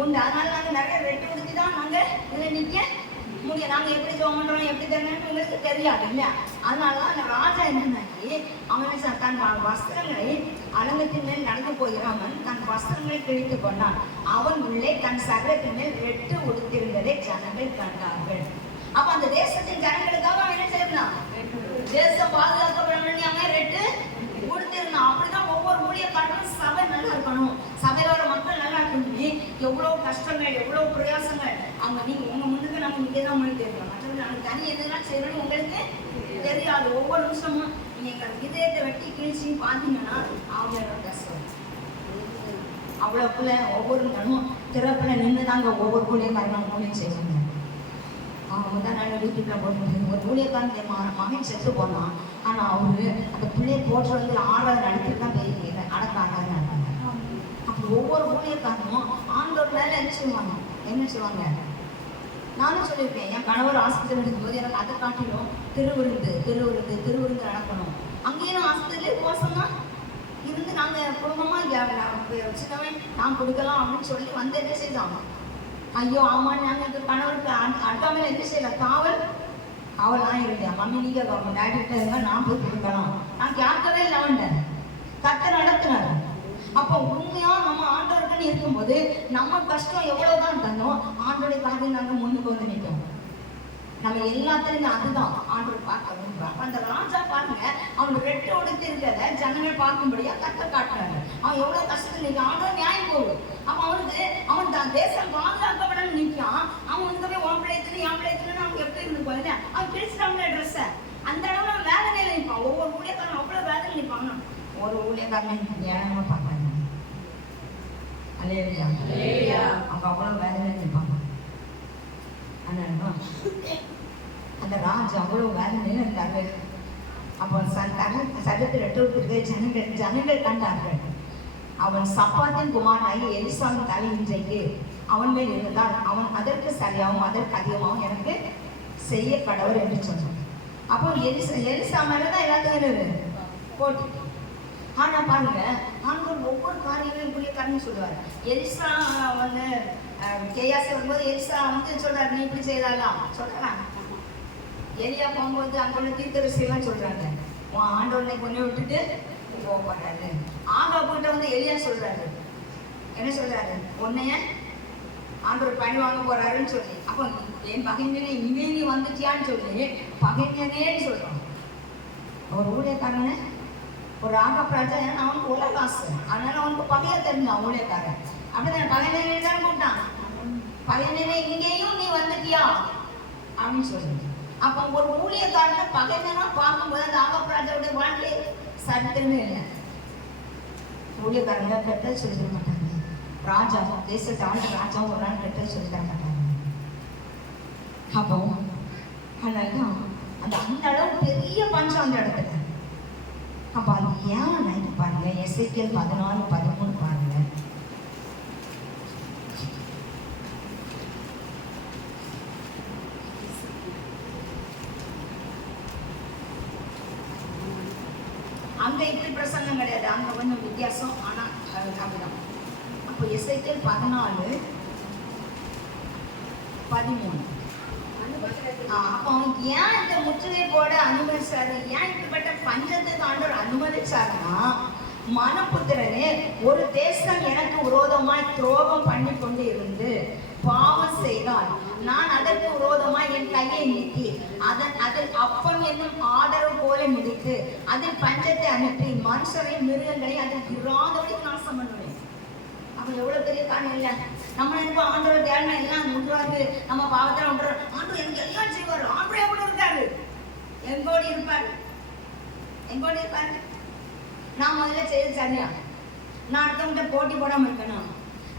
உண்டு. அதனால நாங்கள் நிறைய வெட்டு உடுத்தி தான் நாங்கள் இதில் நிற்க முடியும். நாங்கள் எப்படி ஜோம் பண்ணுறோம் எப்படி தரணும்னு உங்களுக்கு தெரியாது இல்லையா. அதனால தான் அந்த ராஜா என்னன்னாக்கி அவன் தன் வஸ்திரங்களை அலங்கத்தின் மேல் நடந்து போகிறான், தன் வஸ்திரங்களை கிழித்து கொண்டான். அவன் உள்ளே தன் சகலத்தின் மேல் வெட்டு உடுத்திருந்ததை ஜனங்கள் கண்டார்கள். அப்ப அந்த தேசத்தின் ஜனங்களுக்காக அவன் என்ன செய்யலாம், தேசம் பாதுகாக்கப்படணும், அவன் ரெட்டு கொடுத்திருந்தான். அப்படிதான் ஒவ்வொரு ஊழியக்காரர்களும் சபை நல்லா இருக்கணும், சபையில வர மக்கள் நல்லா இருக்கணும். எவ்வளவு கஷ்டங்கள் எவ்வளவு பிரயாசங்கள் அவங்க நீங்க உங்க முன்னுக்கு நம்ம இங்கேதான் உங்களுக்கு தெரியும். மற்றவங்க நாங்கள் தனி எதுனா செய்யணும்னு உங்களுக்கு தெரியாது. ஒவ்வொரு நிமிஷமும் நீங்க இதயத்தை வெட்டி கிழிச்சு பார்த்தீங்கன்னா அவங்களோட கஷ்டம் அவ்வளவுக்குள்ள ஒவ்வொரு நாளும் திறப்புல நின்றுதாங்க ஒவ்வொரு ஊழியக்காரங்களும் ஊழியம் செய்வாங்க. முதல் நாள் வீட்டுக்குள்ள போட்டு ஒரு ஊழியக்காரன் மகன் செத்து போனான். ஆனா அவரு அந்த பிள்ளையை போட்டு வந்து 6வது நடத்திட்டு தான் போய் அடக்காக நடத்தாங்க. அப்படி ஒவ்வொரு ஊழியக்காரனும் ஆண்டோர் மேல என்ன செய்வாங்க. நானும் சொல்லியிருக்கேன், என் கணவர் ஹாஸ்பிட்டல் இருக்கும்போது எனக்கு அதை காட்டிலும் திருவிருந்து நடக்கணும். அங்கேயும் ஹாஸ்பிட்டலே மோசமா இருந்து நாங்க குடும்பமா சின்னவன் நான் கொடுக்கலாம் அப்படின்னு சொல்லி வந்து என்ன செய்தாங்க. ஐயோ ஆமா, நாங்க எங்க கணவருக்கு அடுக்காமல் என்ன செய்யல, காவல் நான் இருந்தேன். மம்மி நீங்க டேடிட்ட இருந்தா நான் போய் கொடுக்கலாம், நான் கேட்கவே இல்லை. அவன் கத்த நடத்தினாரு. அப்போ உண்மையா நம்ம ஆண்டவருக்குன்னு இருக்கும்போது நம்ம கஷ்டம் எவ்வளவுதான் தந்தோம், ஆண்டோடைய காரியம் நாங்க முன்னுக்கு வந்து நிற்கும். நம்ம எல்லாத்துலயுமே அதுதான் ஆண்டவர் பார்க்க விரும்புறான். அந்த ராஜா பாருங்க, அவன் ரெட்டு உடுத்தி இருக்கிறத ஜனங்கள் பார்க்கும்படியா கத்த காட்டுறாங்க. அவன் எவ்வளவு கஷ்டத்துல நிற்க, ஆண்டவர் நியாயம் போகும். அப்ப அவனுக்கு அவன் தான் தேசம் பாதுகாக்கப்படன்னு நிற்கான். அவன் வந்து போய் உன் பிள்ளைத்துன்னு என் பிள்ளைத்துன்னு அவங்க எப்படி இருந்துப்பான் இல்லையா. அவன் பிரிச்சுட்டாங்களே ட்ரெஸ்ஸை அந்த அளவுல வேதனையில நிற்பான். ஒவ்வொரு ஊழியக்காரன் அவ்வளவு வேதனை நிற்பாங்க. ஒரு ஊழியக்காரன் ஏனமா பார்ப்பாங்க அல்லையா, அவங்க அவ்வளவு வேதனை நிற்பாங்க. அந்த ராஜா அவ்வளவு வேதனையில இருந்தாரு. அப்போ சரத்தில் ரெட்டு ஜனங்கள் கண்டார்கள். அவன் சப்பாத்தின் குமாரனாகி எலிசாவின் தலை இன்றைக்கு அவன் மேல் இருந்தால் அவன் அதற்கு சரியாகவும் அதற்கு அதிகமாகவும் எனக்கு செய்ய கடவுள் என்று சொன்னான். அப்போ எலிசா மேலதான் எல்லாத்துக்கும் போட்டு. ஆனா பாருங்க, ஆண்டவர் ஒவ்வொரு காரியங்களையும் புள்ளியக்காரன்னு சொல்லுவார். எலிசா வந்து கேயாசி வரும்போது எலிசா வந்து சொல்றாரு, நீ இப்படி செய்யலாம் சொல்றாங்க. எலியா போகும்போது அங்குள்ள தீர்க்கதரிசியெல்லாம் சொல்றாங்க, உன் ஆண்டவனை கொண்டு விட்டுட்டு போறாரு. ஆகா போட்ட வந்து எலியா சொல்றாரு, என்ன சொல்றாரு, உன்னைய ஆண்டவர் பணி வாங்க போறாருன்னு சொல்லி. அப்போ என் பகைஞனே இங்கே நீ வந்துட்டியான்னு சொல்லி பகைஞனேன்னு சொல்றான். ஒரு ஊழியக்காரனை ஒரு ராகப் ராஜா, ஏன்னா அவனுக்கு உலக ஆசை, அதனால அவனுக்கு பகையா தெரிஞ்சான் ஊழியக்காரன். அப்படிதான் பகைஞனே தான் கூப்பிட்டான். பகைஞனே இங்கேயும் நீ வந்துட்டியா அப்படின்னு சொல்லி. அப்போ ஒரு ஊழியக்காரனை பகைஞனா பார்க்கும்போது அந்த ராகப் ராஜாவுடைய வாழ்க்கை சரித்திரமே இல்லை. ஊழியக்காரங்க கெட்டது சொல்லி தர மாட்டாங்க. ராஜா தேசத்தை ஆண்டு ராஜா ஒரு நாள் கெட்டது சொல்லி தர மாட்டாங்க. அப்போ அதனால்தான் அந்த அளவு பெரிய பஞ்சம் அந்த இடத்துல. அப்போ அது ஏன் நைட்டு பாருங்க, எசேக்கியேல் 14:13 பாருங்க. அங்க இப்படி பிரசங்கம் கிடையாது, அங்க கொஞ்சம் வித்தியாசம். ஆனா அப்படிதான். அப்போ எசேக்கியேல் 14:13. அப்போ அவனுக்கு ஏன் இந்த முற்றுகை போட அனுமதிச்சாரு, ஏன் இப்படிப்பட்ட பஞ்சத்துக்கு ஆண்டவர் அனுமதிச்சாருன்னா, மனுபுத்திரனே, ஒரு தேசம் எனக்கு விரோதமாய் துரோகம் பண்ணி கொண்டு இருந்து பாவம் செய்தால் நான் அதற்கு விரோதமாய் என் கையை நீட்டி அதில் அப்பம் என்னும் ஆதரவு போல முடித்து அதில் பஞ்சத்தை அனுப்பி மனுஷரையும் மிருகங்களையும் அதில் இராதபடி நாசம் பண்ணுவேன். அப்ப எவ்வளவு பெரிய காரணம் இல்லை. நம்ம நினைப்போம் ஆண்டவர் தேவனை எல்லாம் முன்றாரு, நம்ம பாவத்தில் ஒன்றாரு, ஆண்டவர் எனக்கு எல்லாம் செய்வார். ஆண்டவர் எவ்வளவு இருக்காரு, எங்கோடி இருப்பார், எங்கோடி இருப்பாரு. நான் முதல்ல செய்து சரியா, நான் அடுத்தவங்கள்ட்ட போட்டி போடாம இருக்கணும்,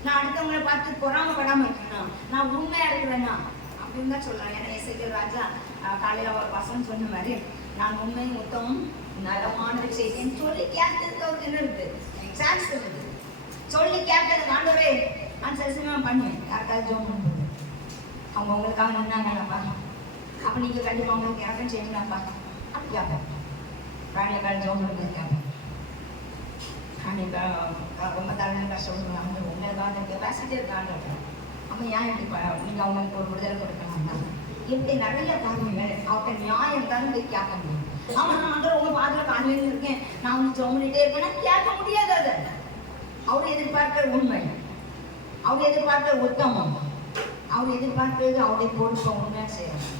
நான் அடுத்தவங்களை பார்த்து பொறாமப்படாம இருக்கணும், நான் உண்மையா இருக்கிறேன்னா அப்படின்னு தான் சொல்லலாம். ஏன்னா எசேக்கியேல் ராஜா காலையில் ஒரு வசனம் சொன்ன மாதிரி, நான் உண்மையும் உத்தமும் நலமானது செய்தேன்னு சொல்லி கேட்கறதுக்கு அவருக்கு என்ன இருக்கு, சான்ஸ் இருக்குது. சொல்லி கேட்கறது ஆண்டவரே நான் சரிசமா பண்ணுவேன். யாருக்காவது ஜோம் பண்ணுறது அவங்க உங்களுக்காக நின்னாங்கப்பா, அப்போ நீங்கள் கண்டிப்பாக உங்களுக்கு யாருக்கும் செய்யணும்னாப்பா அப்படி கேட்பேன். ராணியக்கால் ஜோம் பண்ணுறது கேட்பேன். ராணியக்கா ரொம்ப தலைமை கஷ்டப்படுவாங்க, அவங்க உங்களுக்காக கெப்பாசிட்டி இருக்கான்னு கேட்பேன். அப்போ ஏன் இப்படி நீங்கள் அவங்களுக்கு ஒரு விடுதலை கொடுக்கலாம். இப்படி நிறைய காரணங்கள் அவர்கிட்ட நியாயம் தான் போய் கேட்க முடியும். ஆமாம் நான் வந்து உங்கள் பாதில் காலையில் இருக்கேன், நான் வந்து ஜோம் பண்ணிட்டே இருக்கேன்னா கேட்க முடியாது. அதை அவர் எதிர்பார்க்கிற உண்மை, அவர் எதிர்பார்க்கிற உத்தமம், அவர் எதிர்பார்க்கிறது அவருடைய பொறுப்பை உண்மையா செய்யணும்.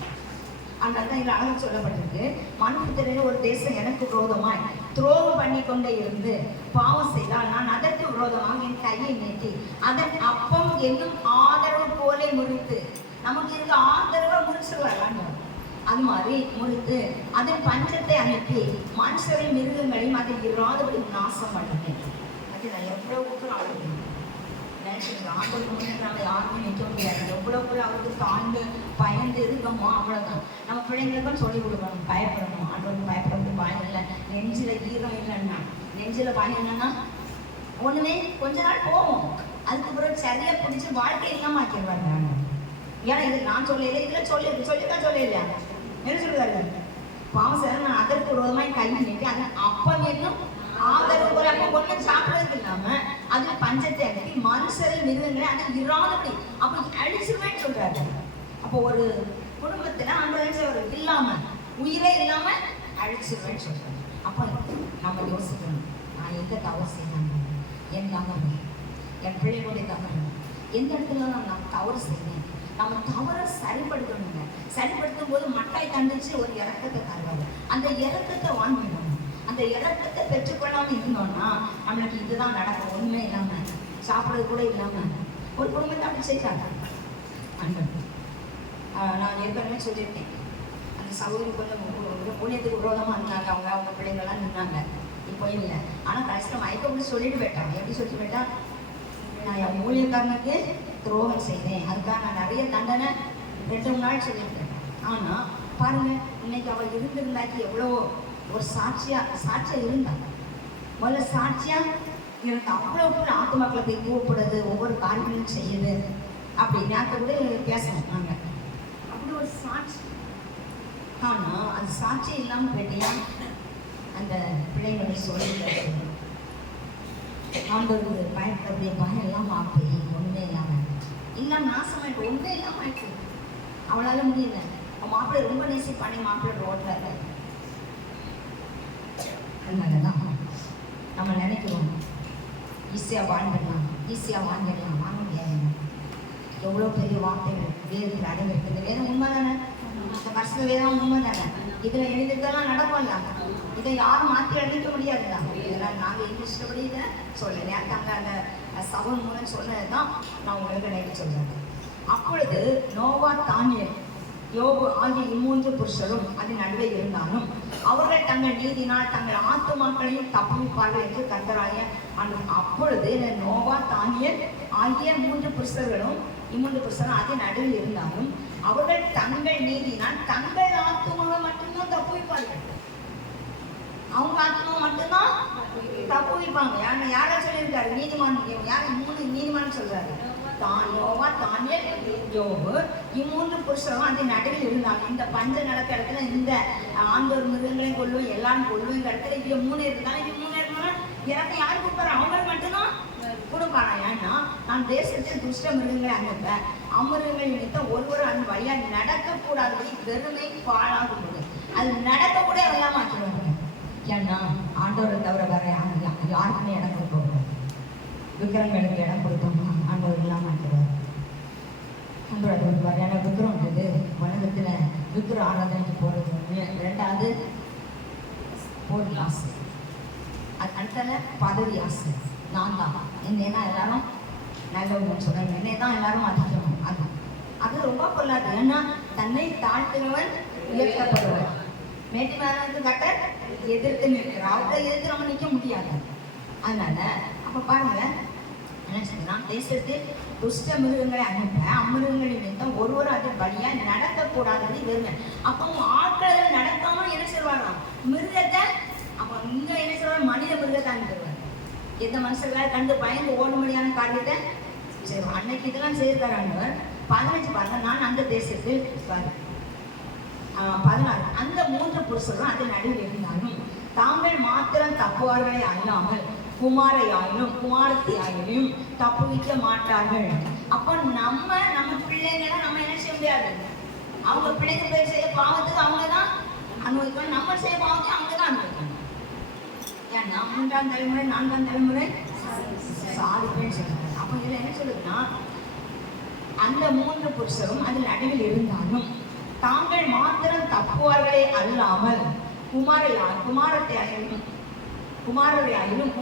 அதனால தான் இதில் அழகாக சொல்லப்பட்டிருக்கு, மனுபுத்திரனே, ஒரு தேசம் எனக்கு விரோதமாய் துரோகம் பண்ணி கொண்டே இருந்து பாவம் செய்தால் நான் அதற்கு விரோதமாக என் கையை நீட்டி அதன் அப்பம் என்னும் ஆதரவு போல முறித்து, நமக்கு இருக்க ஆதரவை முறிச்சுருவாங்க, அது மாதிரி முறித்து அதன் பஞ்சத்தை அனுப்பி மனுஷரையும் மிருகங்களையும் அதில் இராதபடி நாசம் பண்ணுவேன். நான் எவ்வளவுக்கு ஆளுங்க நினைச்சிருக்கேன். ஆண்டவருக்கு முன்னே நம்ம யாருமே நிற்க முடியாது. எவ்வளவுக்குள்ள அவருக்கு தாழ்ந்து பயந்து இருக்கமோ அவ்வளோதான். நம்ம பிள்ளைங்களுக்கும் சொல்லிக் கொடுக்கணும், பயப்படணும். ஆண்டவருக்கு பயப்பட பயம் இல்லை, நெஞ்சில் ஈரம் இல்லைன்னா, நெஞ்சில் பயம் இல்லைன்னா ஒன்றுமே கொஞ்ச நாள் போவோம், அதுக்கப்புறம் சரியா பிடிச்சி வாழ்க்கை இல்லாமல் ஆக்கிடுவாங்க. ஏன்னா இது நான் சொல்லல, இதில் சொல்லிதான் சொல்லலையா என்ன சொல்லுவாரு, பாவம் சார் நான் அதற்கு விரோதமாக கை நீட்டி அதை அப்பம் என்னும் ஆதரவு போல அப்போ ஒன்றும் சாப்பிட்றதுக்கு இல்லாம அது பஞ்சத்தை அனுப்பி மனுஷரை மிருகங்களை அதை இராதபடி அப்போ அழிச்சிருவேன்னு சொல்றாரு. அப்போ ஒரு குடும்பத்துல அந்த இல்லாம உயிரே இல்லாம அழிச்சிருவேன்னு சொல்றாரு. அப்போ நம்ம யோசிக்கணும், நான் எங்க தவறு செய்யணும், என் தவறு, என் பிள்ளைகளுடைய தவறு, எந்த இடத்துல நான் தவறு செய்வேன், நம்ம தவறை சரிப்படுத்தணுங்க. சரிப்படுத்தும் போது மட்டாய் தண்டிச்சு ஒரு இறக்கத்தை தருவாங்க. அந்த இறக்கத்தை வாங்கிடணும். அந்த இறக்கத்தை பெற்றுக்கொள்ளாமல் இருந்தோம்னா நம்மளுக்கு இதுதான் நடக்கும். ஒன்றுமே இல்லாமல் சாப்பிட்றது கூட இல்லாமல் ஒரு குடும்பத்தை அப்படி செய்தாங்க. நான் ஏற்கனவே சொல்லியிருக்கேன், அந்த சகோதரி கொஞ்சம் ஊழியத்துக்கு விரோதமாக இருந்தாங்க, அவங்க பிள்ளைங்கள்லாம் நின்னாங்க, இப்போ இல்லை. ஆனால் கடைசியில் மயக்கப்படி சொல்லிட்டு போயிட்டாங்க. எப்படி சொல்லிட்டு போயிட்டா, நான் என் ஊழியக்காரனுக்கு துரோகம் செய்தேன், அதுக்காக நான் நிறைய தண்டனை 2-3 நாள் சொல்லியிருக்கேன். ஆனால் பாருங்க, இன்னைக்கு அவள் இருந்திருந்தாக்கி எவ்வளோ ஒரு சாட்சியா இருந்தாங்க. முதல்ல சாட்சியா எனக்கு அவ்வளோ ஆத்துமாக்களை போய் கூப்பிடுறது, ஒவ்வொரு காரியங்களும் செய்யுது அப்படின்னு நேரத்தை கூட பேசணும் நாங்கள், அப்படி ஒரு சாட்சி. ஆனால் அது சாட்சி இல்லாமல் போயிட்டியா அந்த பிள்ளைங்களை சொல்லி ஆண்டவருக்கு பயப்படக்கூடிய பயம் எல்லாம் ஆப்பி ஒன்றுமே இல்லாமல் நாசமாயிட்டு ஒன்றே இல்லாமல் ஆயிட்டு. அவளால முடியல. அவன் மாப்பிள்ளை ரொம்ப நேசிப்பானே, மாப்பிள்ளை ரோட்ல இல்லை. அதனாலதான் நம்ம நினைக்கிறோம் ஈஸியாக வாழ்ந்துடலாம், ஈஸியாக வாங்கிடலாம், வாங்க முடியாது. எவ்வளோ பெரிய வார்த்தைகள் வேதத்தில் அடங்கியிருக்கு. இந்த வேதம் உண்மை தானே? இந்த வருஷத்துல வேதம் உண்மை தானே? இதுல எழுதிருக்கெல்லாம் நடக்கும்ல. இதை யாரும் மாற்றி எழுதிக்க முடியாதுல்ல. இதெல்லாம் நாங்கள் இங்கிலீஷ்படி இதை சொல்ல நேரத்தாங்க அந்த சபன் மூலம் சொன்னதுதான் நான் உங்களுக்கு நினைக்க சொல்றேன். அப்பொழுது நோவா, தானியேல், யோபு ஆகிய இம்மூன்று புருஷரும் அதன் நடுவே இருந்தாலும் அவர்கள் தங்கள் நீதினால் தங்கள் ஆத்துமாக்களையும் தப்புவிப்பார்கள் என்று கர்த்தராகிய ஆண்டவர். அப்பொழுது நோவா, தானியேல் ஆகிய இம்மூன்று புருஷரும் அதன் நடுவில் இருந்தாலும் அவர்கள் தங்கள் நீதினால் தங்கள் ஆத்துமாவை மட்டும்தான் தப்புவிப்பார்கள். அவங்க ஆத்மா மட்டும்தான் தப்புவிப்பாங்க. யாரை சொல்லியிருக்காரு? நீதிமான். யாரை? 3 நீதிமான் சொல்றாரு. நோவா, தானியேல், யோபு இம்மூன்று புருஷரும் அதன் நடுவில் இருந்தாங்க. இந்த பஞ்ச நடக்க இடத்துல இந்த ஆண்டோர் மிருகங்களையும் கொள்ளும் எல்லாரும் கொள்ளும் இந்த இடத்துல இங்க 3 இருந்தாங்க. இது 3 இருந்தாலும் எனக்கு யார் கொடுப்பாரு? அவங்களுக்கு மட்டும்தான் கொடுப்பானா? ஏன்னா நான் தேசத்தில் துஷ்ட மிருகங்களை அனுப்பேன். அமிருகங்கள் நிமித்தம் ஒருவர் அந்த வழியா நடக்கக்கூடாதபடி வெறுமை பாழாகும்போது அது நடக்க கூட எல்லாம் மாற்றுவாங்க. ஏன்னா ஆண்டவரை தவிர வேற யாருக்குமே இடம் கொடுப்போம். விக்கிரங்களுக்கு இடம் கொடுத்தோம்னா ஆண்டவர் இல்லாம மாற்றுவார். ஆண்டவர் கொடுப்பார். ஏன்னா விக்கிரம்ன்றது உலகத்துல விக்கிர ஆராதனைக்கு போறது ஒண்ணு. 2வது போலி ஆசை, அது அடுத்தது பதவி ஆசை. நான் தான் என்னன்னா எல்லாரும் நல்லவங்க சொல்றாங்க, என்னதான் எல்லாரும் அதிகணும். அது ரொம்ப பொல்லாது. ஏன்னா தன்னை தாழ்த்துகிறவன் உயர்த்தப்படுவார். மேட்டு மேலே கட்ட எதிர்த்து நிற்கிறார். அவரை எதிர்த்து நம்ம நிற்க முடியாது. அதனால அப்ப பாருங்க என்ன சொன்னா, தேசத்தில் துஷ்ட மிருகங்களை அனுப்ப அமிருகங்களை நிமித்தம் ஒருவர் அது வழியா நடக்கக்கூடாதபடி வருங்க. அப்போ ஆட்கள் நடக்காம என்ன செய்வாராம்? மிருகத்தை. அப்ப இங்க என்ன செய்வார்? மனித மிருகத்தை அனுப்பிடுவார். எந்த மனுஷர்களால் கண்டு பயந்து ஓடும்படியான காரியத்தை செய்வார். அன்னைக்கு இதெல்லாம் செய்திருக்காரு. 15 பாருங்க. நான் அந்த தேசத்தில் 16 அந்த 3 புருஷரும் அதன் நடுவில் இருந்தாலும் தாங்கள் மாத்திரம் தப்புவார்களை அல்லாமல் குமாரையாயிலும் குமாரத்தையாயிலும் தப்புவிக்க மாட்டார்கள். அப்போ நம்ம பிள்ளைங்களை நம்ம என்ன செய்ய முடியாது. அவங்க பிள்ளைங்க பேர் செய்ய பாவத்துக்கு அவங்க தான் அனுபவிக்கணும். நம்ம செய்ய பாவத்துக்கு அவங்க தான் அனுபவிக்கணும். ஏன்னா 3ஆம் தலைமுறை 4ஆம் தலைமுறை சாதிப்பேன்னு சொல்றாங்க. அப்போ இதுல என்ன சொல்லுதுன்னா, அந்த 3 புருஷரும் அதில் நடுவில் இருந்தாலும் தாங்கள் மாத்திரம் தப்புவார்களே அல்லாமல் குமாரத்தையாயிலும் குமாரத்தையாயிலும்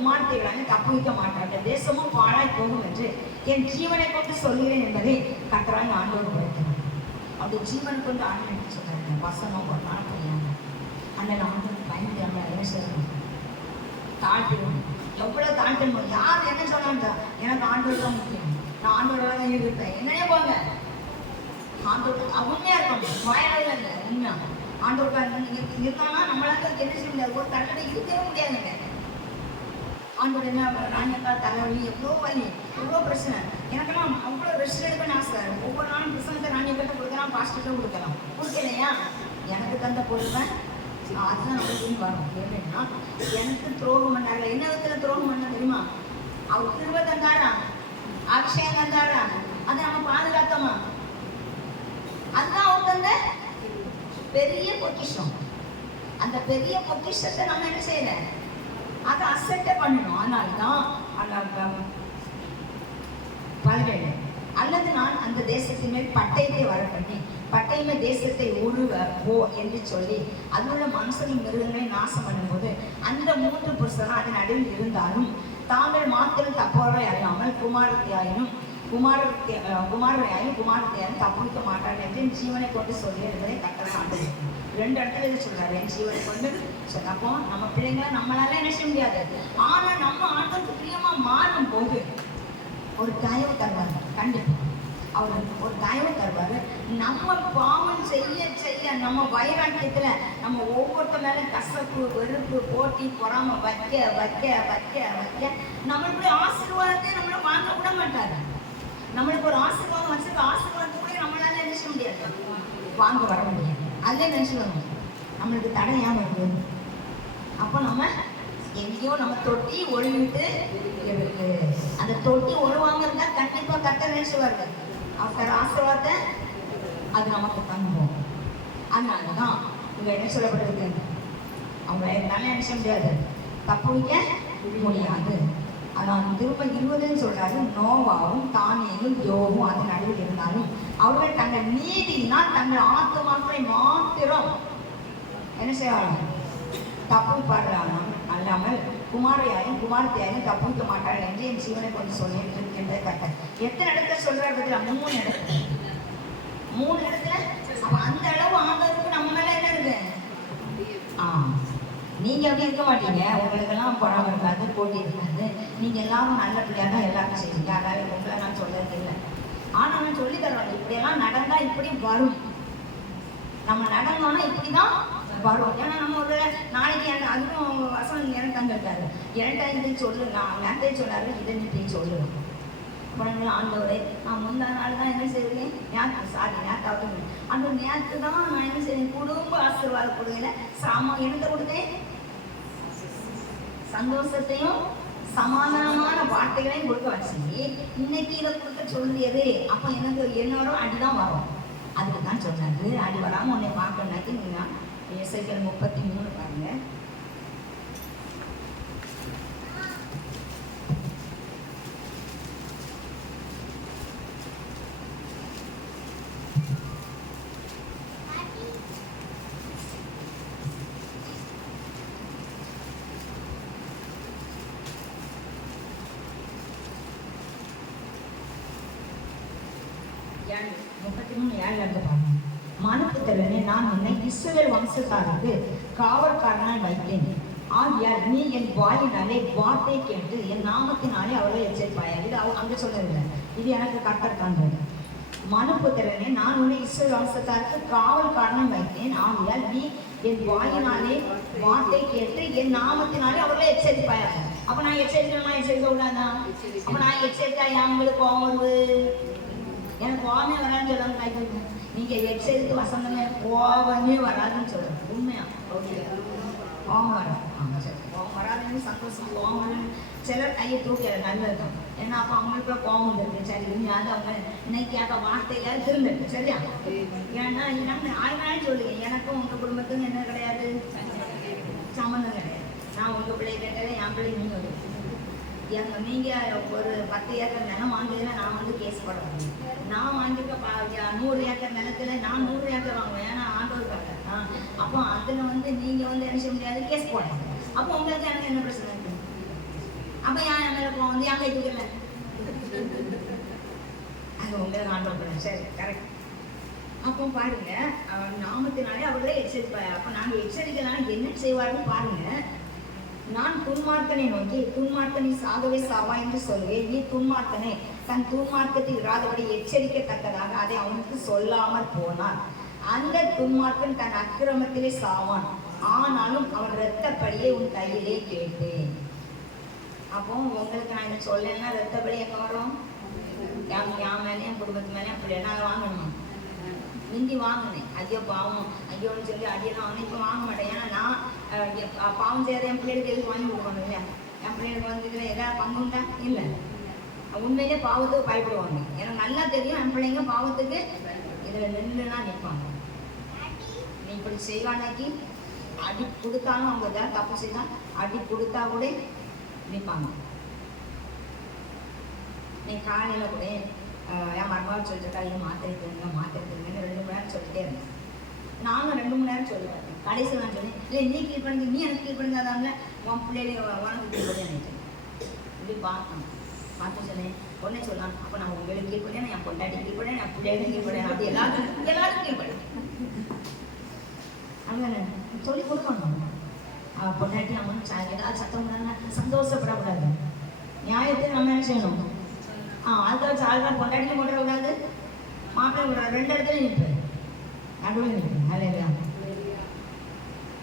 தப்புவிக்க மாட்டார்கள். தேசமும் பாழாய் போகும் என்று என் ஜீவனை கொண்டு சொல்கிறேன் என்பதை கர்த்தராகிய ஆண்டவர் உரைக்கிறார். அப்படி ஜீவனை கொண்டு ஆண்டவர் சொல்றாங்க. வசனம் ஒரு நாள் பையன் அண்ணன் ஆண்டவர் பயந்து நம்ம என்ன செய்யணும்? தாழ்த்திடும். எவ்வளவு தாழ்த்தணும்? யார் என்ன சொன்னாங்க? எனக்கு ஆண்டவர் தான் முக்கியம், நான் ஆண்டவராக தான் இருப்பேன். என்னையே போங்க ஆண்டவர் உண்மையா இருக்கணும். வாயால இல்லை, உண்மையா ஆண்டவருக்காக நீங்க இருக்காங்கன்னா நம்மளால என்ன செய்ய முடியாது. ஒரு தடவை இருக்கவே முடியாதுங்க. ஆண்டோட என்ன ராணியக்கா தலைவலி, எவ்வளோ வலி, எவ்வளோ பிரச்சனை. எனக்கெல்லாம் அவ்வளோ ரெஸ்ட் எடுக்கணும்னு ஆசை. ஒவ்வொரு நாளும் பிரசனத்தை ராணியக்கிட்ட கொடுக்கலாம், பாஸ்டர்கிட்ட கொடுக்கலையா? எனக்கு தந்த பொருள் அதுதான் நம்மளுக்கு வரும். ஏன்னா எனக்கு துரோகம் பண்ணாங்க. என்ன விதத்துல துரோகம் பண்ண தெரியுமா? அவர் கிருபை தந்தாரா, அபிஷேகம் தந்தாரா, அதை நம்ம பாதுகாத்தோமா? அதுதான் அவர் தந்த பெரிய பொக்கிஷம். அந்த பெரிய பொக்கிஷத்தை நம்ம என்ன செய்யற? அதை அசட்டை பண்ணணும். அதனால்தான் 17 அல்லது நான் அந்த தேசத்தின் மேல் பட்டயத்தை வரப்பண்ணி பட்டயமே தேசத்தை உருவ போ என்று சொல்லி அதுள்ள மனுஷனின் மிருகங்களை நாசம் பண்ணும்போது அந்த 3 புருஷரும் அதன் நடுவில் இருந்தாலும் தாங்கள் மாத்திரம் தப்பவரை அல்லாமல் குமாரத்தையாயினும் குமாரத்தையாயும் தப்புவிக்க மாட்டார்கள் என்று என் ஜீவனை கொண்டு சொல்லி என்பதை கர்த்தர் ஆண்டவர் 2 இடத்துல இதை சொல்றாரு. என் ஜீவனை கொண்டு சொல்ல. அப்போ நம்ம பிள்ளைங்களை நம்மளால என்ன செய்ய முடியாது. ஆனா நம்ம ஆண்டவருக்கு பிரியமா மாறும் போது ஒரு தயவு தருவாரு. கண்டிப்பா அவர் ஒரு தயவு தருவாரு. நம்ம பாவம் செய்ய நம்ம வைராக்கியத்துல நம்ம ஒவ்வொருத்த மேல கசப்பு, வெறுப்பு, போட்டி, பொறாம வைக்க நம்மளுடைய ஆசீர்வாதத்தை நம்மள வாங்க விட மாட்டாரு. நம்மளுக்கு ஒரு ஆசீர்வாதம் வச்சிருக்க ஆசீர்வாதத்தை கூட நம்மளால என்ன செய்ய முடியாது, வாங்க வர முடியாது. அதே நினைச்சுக்கணும். நம்மளுக்கு தடையாம இருக்கு. அப்போ நம்ம எங்கேயோ நம்ம தொட்டி ஒழுங்கிட்டு இருக்கு. அந்த தொட்டி ஒழுவாங்க இருந்தா கண்டிப்பா கர்த்தர் நினைச்சுவாரு. அவர் ஆசீர்வாதத்தை அது நமக்கு தங்குவோம். அதனாலதான் இங்க என்ன சொல்லப்பட்டிருக்கு, அவங்க என்னால நினைச்ச முடியாது, தப்பு வைக்க முடியாது. ஆனால் திரும்ப 20 சொல்றாரு, நோவாவும் தானியேலும் யோபும் அதன் நடுவில் இருந்தாலும் அவர்கள் தங்கள் நீதியினால் தங்கள் ஆத்துமாக்களை மாத்திரம் என்ன செய்வாங்க, தப்பு பாடுறாங்க அல்லாமல் குமாரையாயும் குமாரத்தையாயும் தப்புக்க மாட்டார்கள் என்று என் ஜீவனை கொண்டு சொன்னேன் இருக்கின்ற கட்ட. எத்தனை இடத்துல சொல்றாரு? 3 இடத்துல. 3 இடத்துல. அப்ப அந்த அளவு ஆண்டவருக்கு நம்ம மேல என்ன இருக்கு? நீங்க அப்படி இருக்க மாட்டீங்க. உங்களுக்கெல்லாம் பணம் இருக்காது, போட்டி இருக்காது. நீங்க எல்லாரும் நல்ல பிள்ளையா தான் எல்லாரும் செய்வீங்க. அதனால உங்களை நான் சொல்றது இல்லை. ஆனா நான் சொல்லி தருவாங்க, இப்படியெல்லாம் நடந்தா இப்படி வரும், நம்ம நடந்தோம்னா இப்படிதான் வரும். ஏன்னா நம்ம ஒரு நாளைக்கு எனக்கு அதுவும் வசனம் எனக்கு தந்துட்டாரு, என்கிட்ட சொல்லு, நான் நேரத்தை சொன்னாரு, இதை நீ சொல்லு. உடனே ஆண்டவரே, நான் முந்தா நாள் தான் என்ன செய்வேன், நேத்தாவது அந்த நேற்று தான் நான் என்ன செய்வேன், குடும்ப ஆசீர்வாதம் கொடுக்கல, என்னத்தை கொடுத்தேன், சந்தோஷத்தையும் சமாதானமான வார்த்தைகளையும் கொடுக்க வச்சு இன்னைக்கு இதை கொடுக்க சொல்லியது. அப்போ எனக்கு என்ன வரும், அடிதான் வரும். அதுக்கு தான் சொன்னாரு, அடி வராமல் உன்னை பார்க்கணுன்னாக்கி நீங்க எசேக்கியேல் 33 பாருங்க. மனுப்புத்திறனே, நான் உன்னை இஸ்ரவேல் வம்சத்தாருக்கு காவற்காரனாய் வைத்தேன். ஆகியால் நீ என் வாயினாலே வார்த்தை கேட்டு என் நாமத்தினாலே அவர்களை எச்சரிப்பாயா. இது அங்க சொல்லவில்லை, இது எனக்கு கர்த்தர் தந்தது. மனுப்புத்திறனே, நான் உன்னை இஸ்ரவேல் வம்சத்தாருக்கு காவல்காரனாய் வைத்தேன். ஆகியால் நீ என் வாயினாலே வார்த்தை கேட்டு என் நாமத்தினாலே அவர்களை எச்சரிப்பாயா. அப்ப நான் எச்சரிக்கணுமா, எச்சரிக்க கூடாதான்? அப்ப நான் எச்சரித்தா எங்களுக்கு கோவம் வருது, எனக்கு கோவமே வராதுன்னு சொல்லுவாங்க. கைக்கு நீங்க எச்சரித்து வசந்தமே கோவமே வராதுன்னு சொல்லுங்க. உண்மையா? ஓகே, கோவம் வராது. சரி, கோவம் வராதுன்னு சந்தோஷம். கோவம் வரணும் சிலர் கையை தூக்கி நல்லதுதான். ஏன்னா அப்போ அவங்களுக்குள்ள கோவம் இருக்கு. சரி, இனியாவது அவங்க இன்னைக்கு கேட்க வார்த்தையில திருந்துட்டு சரியா. ஏன்னா நம்ம ஆயிரம் சொல்லுங்க, எனக்கும் உங்க குடும்பத்துக்கும் என்ன கிடையாது, சம்மந்தம் கிடையாது. நான் உங்க பிள்ளைய கேட்டாலே என் பிள்ளை நீங்க நீங்க ஒரு 10 ஏக்கர் நிலம் வாங்குறதுல நான் வந்து கேஸ் போடுறேன். நான் வாங்கிக்க 100 ஏக்கர் நிலத்துல நான் 100 ஏக்கர் வாங்குவேன். ஏன்னா ஆண்டோருக்காக. அப்போ அதுல வந்து நீங்க வந்து என்ன செய்ய முடியாது, கேஸ் போடுறேன். அப்போ உங்களுக்கு எனக்கு என்ன பிரச்சனை இருக்கு? அப்ப ஏன் மேல வந்து ஏன் கை தூக்கல, அது உங்களுக்கு ஆண்டோர் பண்ண. சரி, கரெக்ட். அப்போ பாருங்க, நாமத்தினாலே அவர்களே எச்சரிப்பாரு. அப்ப நாங்க எச்சரிக்கலாம் என்ன செய்வாருன்னு பாருங்க. நான் துன்மார்க்கனை நோக்கி, துன்மார்க்கனை சாகவே சாவா என்று சொல்லுவேன். நீ துன்மார்க்கனை தன் துன்மார்க்கத்தில் இராதபடி எச்சரிக்கத்தக்கதாக அதை அவனுக்கு சொல்லாமல் போனான். அந்த துன்மார்க்கன் தன் அக்கிரமத்திலே சாவான், ஆனாலும் அவன் இரத்தப்படியை உன் கையிலே கேட்டேன். அப்போ உங்களுக்கு நான் இதை சொல்லலைன்னா இரத்தப்படி எங்க வரும்? என் மேலே என் குடும்பத்து மேலே அப்படி நான் வாங்கணுமா? முந்தி வாங்கினேன், ஐயோ பாவம் ஐயோன்னு சொல்லி அடியெல்லாம் வாங்கினேன். இப்போ வாங்க மாட்டேன். ஏன்னா நான் பாவம் செய்யாத என் பிள்ளைகளுக்கு எதுக்கு வாங்கி கொடுக்கணும் இல்லையா? என் பிள்ளைகளுக்கு வந்துக்கிற ஏதாவது பங்கு உண்டா? இல்லை. உண்மையிலே பாவத்துக்கு பயப்படுவாங்க. எனக்கு நல்லா தெரியும் என் பிள்ளைங்க பாவத்துக்கு இதில் நின்றுனா நிற்பாங்க. நீ இப்படி செய்வானாக்கி அடி கொடுத்தாலும் அவங்க ஏதாவது தப்பு செய்தால் அடி கொடுத்தா கூட நிற்பாங்க. நீ காலையில் கூட என் மருமாவை சொல்லிட்டு ஐயோ மாத்திருக்குங்க 2 மணி நேரம் சொல்லிட்டே இருந்தேன். நானும் 2 மணி நேரம் சொல்லுவேன். கடைசியில் நான் சொன்னேன், இல்லை நீ கீழ் பண்ணி நீ எனக்கு கீழ் பண்ணிதாதாங்க உன் பிள்ளைகளே உனக்கு கீழ் பண்ணி நினைச்சேன். இப்படி பார்த்து சொன்னேன். உடனே சொல்லலாம், அப்போ நான் உங்களுக்கு கீழ் பண்ணேன், என் பொண்டாட்டி கீழ் பண்ணேன், என் பிள்ளைகளுக்கு கீழ் பண்ணேன், அப்படி எல்லாரும் கீழ் பண்ணேன். அங்கே சொல்லி கொடுக்கணும். பொண்டாட்டி அவன் ஏதாவது சத்தம் சந்தோஷப்படக்கூடாது. நியாயத்தை நம்ம என்ன செய்யணும்? அதுக்காக சால்தான் பொண்டாட்டியும் போட்டுற கூடாது, மாப்பிள்ளை விடுற 2 இடத்துல நிற்பேன், நடுவில் நிற்பேன். அல்லையா?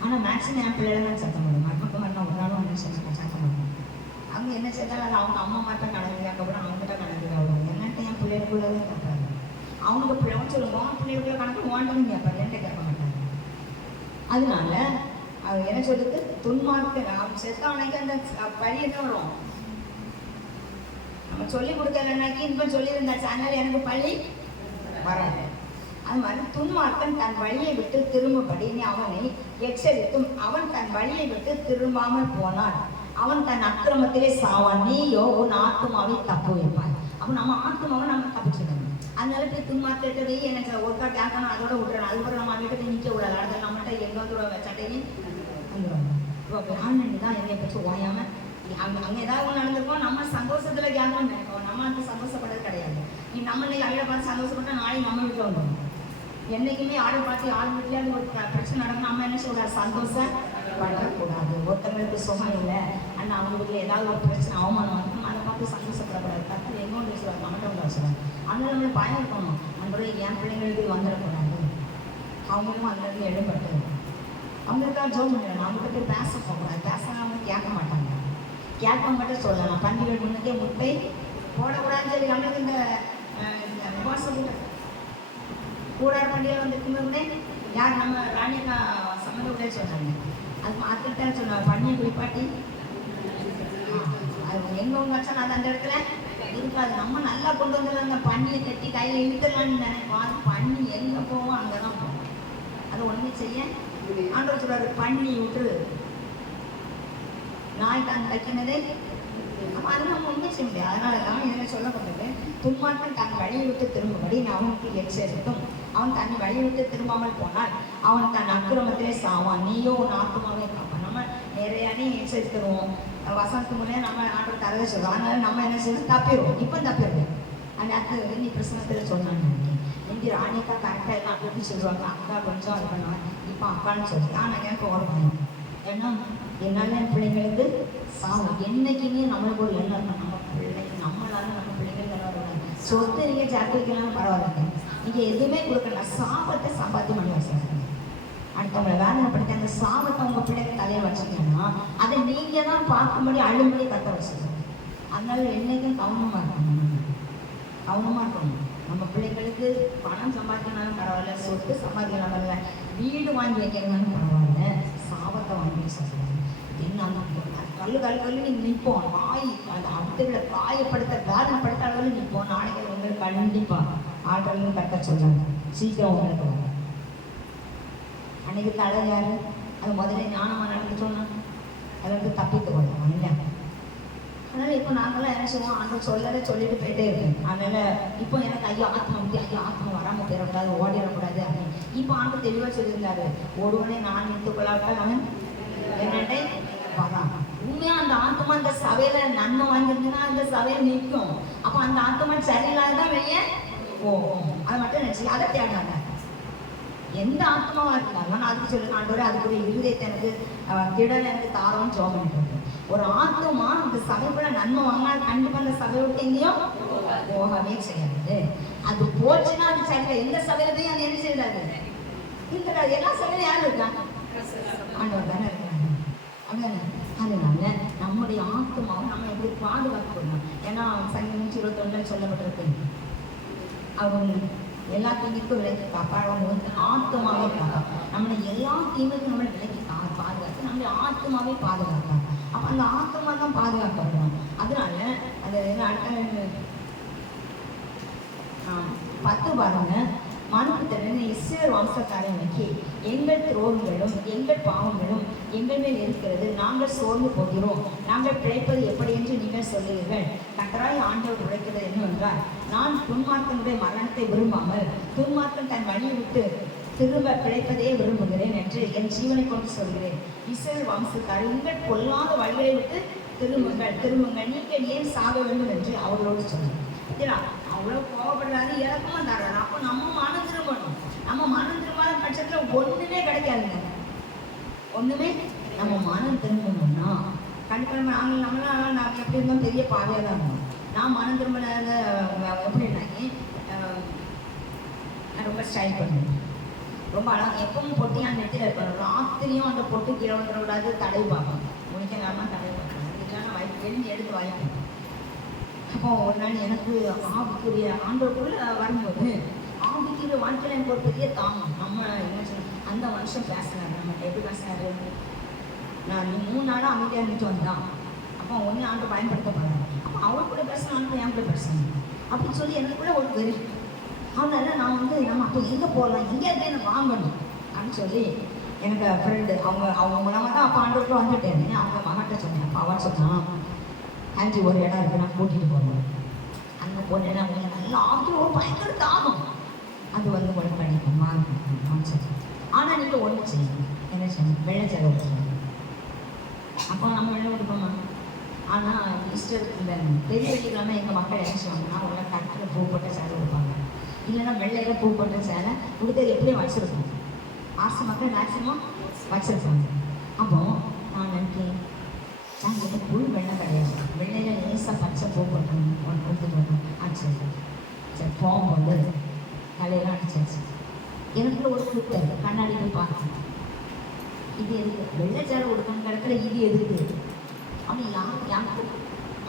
ஆனால் மேக்ஸிமம் என் பிள்ளைகள் தான் சத்தம் போடும். மருமக்கு மரணம் ஒரு நாளும் வந்து சத்தம் போடும். அவங்க என்ன செய்தாலும் அது அவங்க அம்மா மாட்டம் கடந்து அதுக்கப்புறம் அவங்ககிட்ட கணக்கு விடுவாங்க. என்னட்டு என் பிள்ளைகளுக்குள்ளவே கேட்பாங்க. அவங்க பிள்ளைன்னு சொல்லுவோம், பிள்ளைகளுக்குள்ள கணக்கு வாண்டவும் கேட்பாங்க, என்கிட்ட கேட்க மாட்டாங்க. அதனால அது என்ன சொல்லுது, துன்மார்க்க அவன் செத்தவனைக்கு அந்த பழி என்ன வரும்? நம்ம சொல்லி கொடுக்கலன்னாக்கி இப்போ சொல்லியிருந்தா சேனல் எனக்கு பழி வராது. அது மாதிரி துன்மார்க்கன் தன் வழியை விட்டு திரும்பபடி நீ அவனை எச்சரித்தும் அவன் தன் வழியை விட்டு திரும்பாமல் போனான். அவன் தன் அக்கிரமத்திலே சாவான், நீயோ உன் ஆத்துமாவை தப்பு வைப்பாய். அப்போ நம்ம ஆத்துமாவை நம்ம தப்பிச்சுக்கணும். அதனால போய் துன்மார்க்கிட்ட போய் எனக்கு ஒர்க்கா கேட்கணும், அதோட விட்டுறணும். அதுக்கப்புறம் நம்ம வீட்டை போய் நிற்க விடாது. அடுத்த நம்மகிட்ட எங்கே சட்டைக்கு வந்துடுவாங்க. இப்போ ஆன்லைன் தான் என்னை பற்றி ஓயாமல் அங்கே ஏதாவது ஒன்று நடந்திருக்கோம், நம்ம சந்தோஷத்தில் கேட்கணும்னு நினைப்போம். நம்ம அந்த சந்தோஷப்படுறது கிடையாது. நீ நம்ம இன்னைக்கு அழகை பார்த்து சந்தோஷப்பட்டா நாளைக்கு நம்ம வீட்டில் வந்துடும். என்றைக்குமே ஆளை பார்த்து யார் வீட்லேயாவது ஒரு பிரச்சனை நடக்கும், நம்ம என்ன சொல்கிற சந்தோஷப்படக்கூடாது. ஒருத்தங்களுக்கு சுகம் இல்லை அண்ணா அவங்க வீட்டில் ஏதாவது ஒரு பிரச்சனை அவமானம் வந்து நம்ம அதை பார்த்து சந்தோஷப்படக்கூடாது. கற்று எங்கே ஒன்று வச்சுருவாங்க, நம்மகிட்ட ஒன்று வச்சுருவாங்க. அதனால நம்மளுக்கு பயம் இருக்கணும். அந்த என் பிள்ளைங்களுக்கு வந்துடக்கூடாது, அவங்களும் அதுலேருந்து எழுப்பட்டு அவங்களுக்காக ஜோம் பண்ணிடணும். அவங்ககிட்ட போய் பேச போகக்கூடாது. பேசினா அவங்க கேட்க மாட்டாங்க. கேட்க மட்டும் சொல்லலாம். பண்டிகை முன்னே முட்டை போடக்கூடாதுன்னு சொல்லி நம்மளுக்கு இந்த உபவாசம் கூடார பண்டிகை வந்துருக்குமே யார் நம்ம ராணியக்கா சம்மந்த உடைய சொன்னாங்க. அது மாற்றிட்டான்னு சொன்னாங்க. பண்ணியை குளிப்பாட்டி அது எங்கே உங்க வச்சா அது அந்த இடத்துல இருக்காது. நம்ம நல்லா கொண்டு வந்துடலாம். அந்த பண்ணியை கட்டி கையில் இழுத்துடலான்னு நினைப்போம். அது பண்ணி எங்கே போவோம் அங்கே தான் போவோம். அதை ஒன்றுமே செய்ய ஆண்டவர் சொல்றாரு, பண்ணி விட்டுரு, நாய் தான் தைக்கினதே. அப்போ அது நம்ம உண்மை செய்ய முடியாது. அதனால தான் என்ன சொல்லப்பட்டது, துன்மார்க்கன் தன் வழியை விட்டு திரும்பும்படி நான் அவனுக்கு எச்சரித்தும் அவன் தன் வழியை விட்டு திரும்பாமல் போனால் அவன் தன் அக்கிரமத்திலே சாவான், நீயோ உன் ஆத்துமாவே காப்பான். நம்ம நிறையானே எச்சரித்துருவோம். வசனத்து முன்னே நம்ம ஆண்டவர் தரதை சொல்லுவோம். அதனால நம்ம என்ன செய்யணும், தப்பிடுவோம். இப்போ தப்பிடுவோம். அந்த நேரத்தில் நீ பிரசனத்தில் சொன்னான்னு நினைக்கிறேன். இங்கே ராணியக்கா கரெக்டாக எல்லாம் அப்படி சொல்லுவாங்க, அக்கா கொஞ்சம் அது பண்ணுவாங்க. இப்போ அக்கான்னு சொல்லி ஆனால் எனக்கு ஓடுவாங்க. ஏன்னா என்னால் என் பிள்ளைங்களுக்கு சாவும். என்றைக்குமே நம்மளுக்கு ஒரு எண்ணம் இருக்கும், நம்ம பிள்ளைங்க நம்மளால நம்ம பிள்ளைங்களுக்கு வரக்கூடாது. சொத்து நீங்கள் ஜாக்கு வைக்கலாம் பரவாயில்லைங்க, நீங்கள் எதுவுமே கொடுக்கல. சாபத்தை சம்பாத்தியம் பண்ணி வச்சுருக்காங்க. அடுத்தவங்களை வேதனைப்படுத்தி அந்த சாபத்தை உங்கள் பிள்ளைங்க தலையில் வச்சுக்கணும்னா அதை நீங்கள் தான் பார்க்கும்படி அழும்படி கற்று வச்சுருக்கோம். அதனால என்றைக்கும் கவனமாக இருக்கணும். கவனமாக இருக்கணும். நம்ம பிள்ளைங்களுக்கு பணம் சம்பாதிக்கணும்னாலும் பரவாயில்ல, சொத்து சம்பாதிக்கலாம் பரவாயில்ல, வீடு வாங்கி வைக்கணும்னாலும் பரவாயில்ல, சாபத்தை வாங்கி சொல்லுவாங்க. என்ன கல்லு நீங்கள் நிற்போம். வாய் அந்த அடுத்த காயப்படுத்த வேதனைப்படுத்த அளவில் நிற்போம். நாளைக்கு உங்களுக்கு கண்டிப்பாக ஆற்றலும் கட்ட சொல்கிறாங்க. சீக்கிரம் உங்களுக்கு வரும். அன்னைக்கு தலை யார் அது முதல்ல ஞானமாக நடந்து சொன்னால் அதை வந்து தப்பித்து கொள்ளலாம் இல்லையா? அதனால் இப்போ நாங்களாம் என்ன செய்வோம், அந்த சொல்லலை சொல்லிட்டு போயிட்டே இருக்கேன். அதனால் இப்போ எனக்கு ஐயோ ஆத்மா வந்து ஐயோ ஆத்மா வராமல் போயிடக்கூடாது, ஓடிடக்கூடாது அப்படின்னு. இப்போ ஆண்டு தெளிவாக சொல்லியிருந்தாரு, ஒருவனே நான் நிறுத்துக்கொள்ளாவிட்டால் அவன் என்னட்டை வரான். உண்மையாக அந்த ஆத்மா அந்த சபையில் நன்மை வாங்கியிருந்ததுன்னா அந்த சபையில் நிற்கும். அப்போ அந்த ஆத்மா சரியில்லாதான் வெளியே போகும். அதை மட்டும் நினச்சி அதை தேடாங்க. எந்த ஆத்மாவாக இருந்தாலும் நான் அதுக்கு சொல்லி ஆண்டோட அதுக்குரிய இருதயத்தை எனக்கு திடல் எனக்கு தாரோன்னு ஜோம் பண்ணிட்டு. ஒரு ஆத்மா அந்த சபைக்குள்ள நன்மை வாங்கினா கண்டிப்பாக அந்த சபையை விட்டு எங்கேயும் போகவே செய்யாது. அது போச்சுன்னா அது சரி. எந்த சபையில போய் அது என்ன செய்யாது இந்த எல்லா சபையிலும் யாரும் இருக்காங்க, ஆண்டவர் தானே இருக்காங்க. அதனால நம்முடைய ஆத்மாவை நம்ம எப்படி பாதுகாக்கணும். ஏன்னா சங்கீதம் 121 சொல்லப்பட்டிருக்கு, அவங்க எல்லா தீமைக்கும் விலைக்கு காப்பாடு, அவங்க வந்து ஆத்மாவே காப்பா. நம்மளை எல்லா தீமைக்கும் நம்மளை விலைக்கு பாதுகாத்து நம்மளுடைய ஆத்மாவே பாதுகாப்பாங்க. அப்போ அந்த ஆத்மா தான் பாதுகாக்கணும். அதனால அது அடுத்த 10 பாருங்க, மனுபுத்திரன் இஸ்ரவேல் வம்சக்காரை நோக்கி, எங்கள் துரோகங்களும் எங்கள் பாவங்களும் எங்கள் மேல் இருக்கிறது, நாங்கள் சோர்ந்து போகிறோம், நாங்கள் பிழைப்பது எப்படி என்று நீங்கள் சொல்லுவீர்கள். கர்த்தராகிய ஆண்டவர் உரைக்கிறது என்னவென்றால், நான் துன்மார்க்கனுடைய மரணத்தை விரும்பாமல் துன்மார்க்கன் தன் வழியை விட்டு திரும்ப பிழைப்பதே விரும்புகிறேன் என்று என் ஜீவனை கொண்டு சொல்கிறேன். இஸ்ரவேல் வம்சத்தார், உங்கள் பொல்லாத வழிகளை விட்டு திரும்புங்கள், நீங்கள் ஏன் சாக வேண்டும் என்று அவர்களோடு சொன்னார். அவ்வளோ கோவப்படுறாரு, இறக்கமா தர்றாரு. அப்போ நம்ம மனம் திரும்பணும். நம்ம மனம் திரும்பாத பட்சத்தில் ஒன்றுமே கிடைக்காதுங்க. ஒன்றுமே நம்ம மனம் திரும்பணும்னா கண்டிப்பாக நம்மளாம் நான் எப்படி இருந்தோம், பெரிய பாவையாக தான் இருந்தோம். நான் மனம் திரும்பினத எப்படின்னாக்கி நான் ரொம்ப ஸ்டைல் பண்ணுவேன், ரொம்ப அழகாக எப்பவும் பொட்டி அந்த நெட்டில் இருக்கணும். ராத்திரியும் அந்த பொட்டு கீழே வந்துடக்கூடாது, தடவை பார்ப்பேன். முடிக்க நேரமாக தடவை பார்ப்பேன். இதுக்கெல்லாம் நான் வாய்ப்பு தெரிஞ்சு எடுத்து வாய்ப்பேன். அப்போ ஒரு நாள் எனக்கு ஆவிக்குரிய ஆண்டோருக்குள்ள வரும்போது ஆவிக்குரிய வாழ்க்கையில் எனக்கு ஒரு பெரிய தாங்கம். நம்ம என்ன சொல்ல அந்த மனுஷன் பேசினார், நம்ம எப்படி பேசினாரு, நான் 3 நாளாக அமைதியாக இருந்துட்டு வந்தான். அப்போ ஒன்று ஆண்டு பயன்படுத்த போகிறாங்க. அப்போ அவர் கூட பேசணும், ஆண்டு என் கூட பேசணும் அப்படின்னு சொல்லி எனக்குள்ள ஒரு வெறி. அதனால நான் வந்து நம்ம அப்போ எங்கே போகலாம், எங்கேயாவது எனக்கு வாங்கணும் அப்படின்னு சொல்லி எனக்கு ஃப்ரெண்டு அவங்க மூலமாக தான் அப்போ ஆண்டவர்கிட்ட வந்துட்டேன். அவங்க மகன்கிட்ட சொன்னேன். அப்போ அவன் சொன்னான், ஆண்டி ஒரு இடம் இருக்குது, நான் கூட்டிகிட்டு போகிறேன். அங்கே போனேன்னா உங்களுக்கு நல்லா ஆகிய ஒரு பயங்கர தாகம். அது வந்து ஒன்று பண்ணிக்கணும் சொல்லி. ஆனால் நீங்கள் ஒன்று செய்யணும், என்ன செய்யணும், வெள்ளை சேலை கொடுக்கணும். அப்போ நம்ம வெள்ளை கொடுப்போமா? ஆனால் ஈஸ்டர் இந்த பெரிய வெள்ளிக்கிழமை எங்கள் மக்கள் என்ன செய்வாங்கன்னா உள்ள கட்டில் பூ போட்ட சேலை கொடுப்பாங்க. இல்லைன்னா வெள்ளையில் பூ போட்ட சேலை கொடுத்தது எப்படியும் வச்சுருக்கோம். ஆசை மக்கள் மேக்ஸிமம் வச்சுருப்பாங்க. அப்போ நான் நினைக்கிறேன், நாங்கள் புல் வெள்ளை கிடையாது, வெள்ளையில் லேசாக பச்சை பூ போட்டோம் கொடுத்துட்டு வரோம். சரி சரி போகும்போது தலையெல்லாம் அடிச்சாச்சு. எனக்கு ஒரு கூட்டம் கண்ணாடி போய் பார்க்கணும், இது எதுக்கு வெள்ளை சேலை கொடுக்கணும் கிடக்கிற, இது எதுக்கு அப்படி யாருக்கு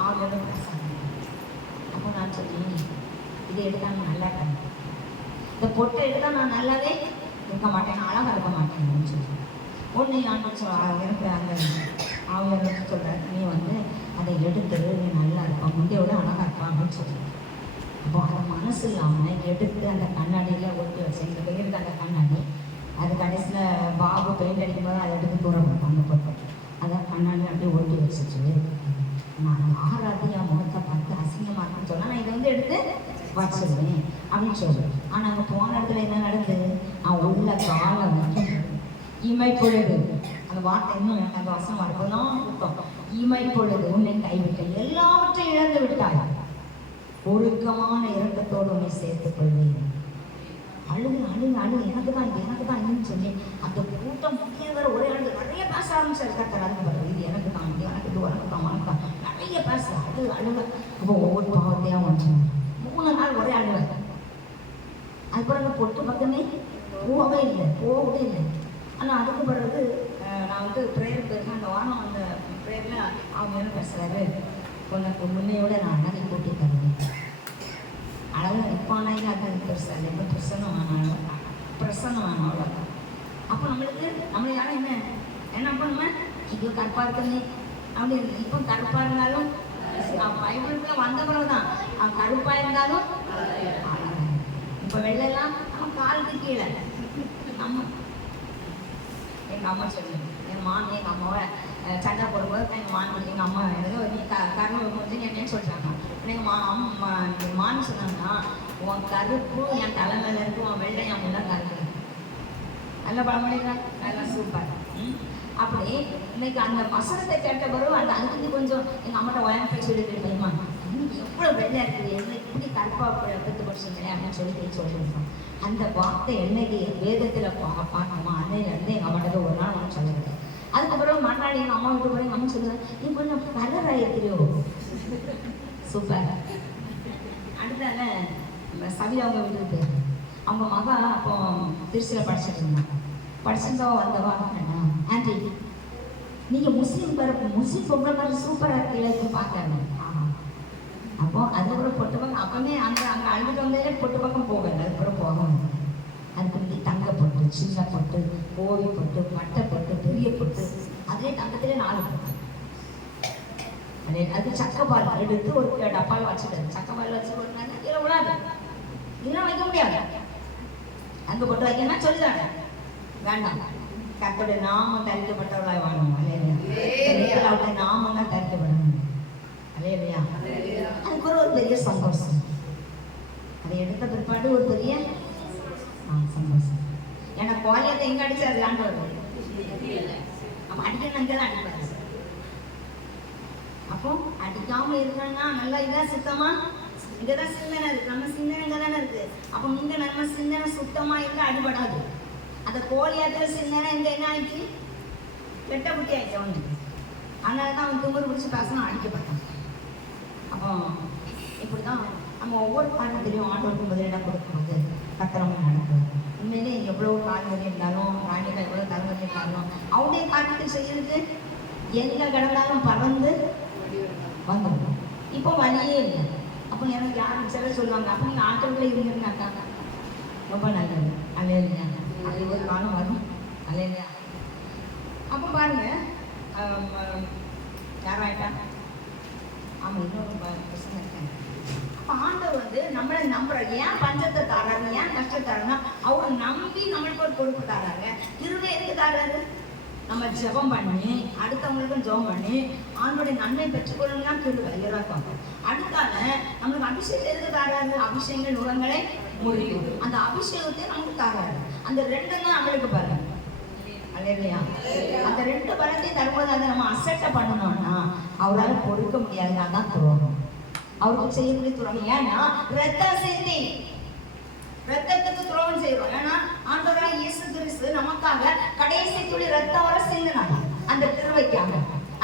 ஆர்வம் பேசாங்க. அப்போ நான் சொன்னேன், இதை எடுத்தால் நான் நல்லா இருக்கேன், இந்த பொட்டை எடுத்தால் நான் நல்லாவே இருக்க மாட்டேன், அழகாக இருக்க மாட்டேன் அப்படின்னு சொல்லி ஒன்று நான் எனக்கு அந்த அவங்க சொல்கிறேன், நீ வந்து அதை எடுத்து நீ நல்லா இருப்பான், முந்தையோட அழகாக இருப்பான் அப்படின்னு சொல்லி. அப்போ அதை மனசு இல்லாமல் எடுத்து அந்த கண்ணாடியில் ஒட்டி வச்சேன். இந்த வெயிலுக்கு அந்த கண்ணாடி அது கடைசியில் பாபு பெயிண்ட் அடிக்கும்போது அதை எடுத்து தூர வைப்பாங்க பொட்டை. அதான் கண்ணாடி அப்படியே ஓட்டி வச்சுட்டு நான் ஆராத்தியா முகத்தை பார்த்து அசிங்கமாக இருக்குன்னு சொன்னால் நான் இதை வந்து எடுத்து வச்சிருவேன் அப்படின்னு சொல்லுவேன். ஆனால் அங்கே போன இடத்துல என்ன நடந்தது, நான் உள்ள காலை வந்து இமை பொழுது, அந்த வார்த்தை இன்னும் எனக்கு அந்த வசனம் வரப்போதான் இருக்கும். இமை பொழுது உன்னை கைவிட்ட எல்லாவற்றையும் இழந்து விட்டாய், ஒழுக்கமான இரக்கத்தோடு உன்னை சேர்த்துக் கொள்வேன். அழுகு அழுகு அழுகு எனக்கு தான் இன்னும் சொல்லி அந்த கூட்டம் முக்கியவரை ஒரே அழுகு நிறைய பேச ஆரம்பிச்சாரு. கத்தர் அழுகு வருது, இது எனக்கு தான், எனக்கு இது உனக்கு தான் நிறைய பேச அழுகு அழுக. அப்போ ஒவ்வொரு பாவத்தையாக வந்து 3 நாள் ஒரே அழுவார். அதுக்கப்புறம் அந்த பொட்டு பக்கமே போகவே இல்லை. ஆனால் அதுக்கு பிறகு நான் வந்து ப்ரேயர் போயிருக்கேன். அந்த வாரம் அந்த ப்ரேயரில் அவங்க என்ன பேசுகிறாரு, உனக்கு முன்னையோட நான் அழகை கூட்டி தருவேன். அளவில் நிற்பானாங்க, அது பெருசாக ரொம்ப பிரசன்னமான அவ்வளோதான். அப்போ நம்மளை யாரும் என்ன பண்ணுவேன், இது கருப்பாக இருக்குன்னு அப்படி இப்போ கருப்பாக இருந்தாலும் பைபிளுக்குள்ள வந்த பிறகு தான் அவன் கருப்பாக இருந்தாலும் இப்போ வெள்ளெல்லாம் நம்ம காலுக்கு கீழே. எங்கள் அம்மா சொல்லி எங்கள் அம்மாவை சண்டை போடும்போது எங்கள் அம்மா ஏதோ நீ கருணை வந்து என்னன்னு சொல்லிட்டாங்க. எங்கள் மான்னு சொன்னாங்கன்னா, உன் கருப்பு என் தலைமையில இருக்கு, உன் வெள்ளை என் முன்னா கருப்பு. நல்ல பழமொழிங்க, நல்லா சூப்பர். அப்படி இன்னைக்கு அந்த வசனத்தை கேட்ட பிறகு அதுக்கு கொஞ்சம் எங்கள் அம்மாட்ட உயரம் போய் சொல்லிட்டு போய்மா, இன்னைக்கு எவ்வளோ வெள்ளையா இருக்குது, என்ன இப்படி கருப்பா பெற்று படிச்சுங்களே அப்படின்னு சொல்லியிருக்கோம். அந்த வார்த்தை என்னைக்கு வேதத்தில் பார்க்கணுமா அன்னையிலேருந்து எங்கள் அம்மாட்ட ஒரு நாள் ஒன்று சொல்லுறது. அதுக்கப்புறம் மறுநாள் எங்கள் அம்மா வீட்டு போய் எங்கள் அம்மா சொல்லுவேன், நீ கொஞ்சம் கலர் ஆகிருக்கிறியோ. சூப்பர். அடுத்தால சவி அவங்க வீட்டுக்கு போயிரு. அவங்க மகா அப்போ திருச்சியில் படிச்சுட்டு இருந்தாங்க. படிச்சிருந்தவா வந்தவா ஆண்டி நீங்கள் முஸ்லீம் பொம்பளை மாதிரி சூப்பராக இருக்கீங்க பார்க்கறாங்க. அப்போ அதுக்கப்புறம் பொட்டு பக்கம் அப்போவே அங்கே அழுதுட்டு வந்தாலே பொட்டு பக்கம் போகல. அதுக்கப்புறம் போகணும். அதுக்கு வந்து தங்க பொட்டு, சின்ன பொட்டு, கோவி பொட்டு, பட்டை பொட்டு, பெரிய பொட்டு, அதே தங்கத்திலே 4 பொட்டு. அது சக்கப்பால் எடுத்து ஒரு டப்பாவில் வச்சுட்டாரு. சக்கப்பால் வச்சு ஒரு நாள் கீழே விடாது, இதெல்லாம் வைக்க முடியாது. அங்கே பொட்டு வைக்கணும்னா சொல்லிட்டாங்க, வேண்டாம், கர்த்தருடைய நாமம் தரிக்கப்பட்டவர்களாய் வாழணும். அல்லேலூயா. நாமம் தான் தரிக்கப்படணும். அல்லேலூயா. அதுக்கு ஒரு பெரிய சந்தோஷம். அதை எடுத்த பிற்பாடு ஒரு பெரிய சந்தோஷம். ஏன்னா கோலியத்தை எங்க அடிச்சாரு ஆண்டவர், அப்ப அடிக்கணும் அங்கே தான் அடிப்பாரு. அப்போ அடிக்காம இருக்கணும்னா நல்லா இதான் சுத்தமா இங்கதான் சிந்தனை இருக்கு, நம்ம சிந்தனை இங்க தானே இருக்கு. அப்போ இங்க நம்ம சிந்தனை சுத்தமா இருந்தா அடிபடாது. அந்த கோழியாத்துல சிந்தனை இங்க என்ன ஆயிடுச்சு, கெட்ட புத்தி ஆயிடுச்சு அவனுக்கு. அதனாலதான் அவன் தும்புறு பிடிச்சி பேசணும், அடிக்கப்பட்டான். அப்போ இப்படிதான் நம்ம ஒவ்வொரு காரணத்திலையும் ஆண்டவருக்கு முதலிடம் கொடுக்கும்போது கத்திரமா நடக்குது. உண்மையிலே எவ்வளவு கால்வலி இருந்தாலும் ராணிகள் எவ்வளவு தலைவலி இருந்தாலும் அவனுடைய காரியத்தை செய்யறதுக்கு எங்க கிடந்தாலும் பறந்து வந்துடும். இப்போ வழியே இல்லை. அப்போ எனக்கு யாரும் சில சொல்லுவாங்க, அப்போ நீங்கள் ஆட்டோவில் இருந்திருந்தாக்கா ரொம்ப நல்லது. அல்லேலூயா. அது ஒரு காலம் வரும். அல்லேலூயா. அப்போ பாருங்க, யாராயிட்டா ஆமாம், இன்னொரு பிரச்சனை இருக்காங்க. ஆண்டவர் வந்து நம்மளை நம்புறாரு. ஏன் பஞ்சத்தை தராரு, ஏன் கஷ்டத்தை தராருன்னா அவரை நம்பி நம்மளுக்கு ஒரு பொறுப்பு தராங்க. கிருபை எதுக்கு தராரு? நம்ம ஜெபம் பண்ணி அடுத்தவங்களுக்கும் ஜெபம் பண்ணி ஆண்டோடைய நன்மை பெற்றுக்கொள்ளலாம் கிருபை இறக்கம். அடுத்தால நம்மளுக்கு அபிஷேகம் எதுக்கு தராரு? அபிஷேகங்கள் நுகங்களை முறியும். அந்த அபிஷேகத்தை நமக்கு தராரு. அந்த ரெண்டும் தான் நம்மளுக்கு பலம். அல்லேலூயா. அந்த ரெண்டு பலத்தையும் தரும்போது அதை நம்ம அசட்டை பண்ணணும்னா அவரால் பொறுக்க முடியாது. அதான் துரோகம். அவருக்கு செய்யக்கூடிய துரோகம். ஏன்னா ரத்தம் சிந்தி ரத்தத்துக்கு துரோகம் செய்வோம். ஏன்னா ஆண்டவராக இயேசு கிறிஸ்து நமக்காக கடைசி துளி ரத்தம் வர சிந்தினாங்க. அந்த திருவைக்காக,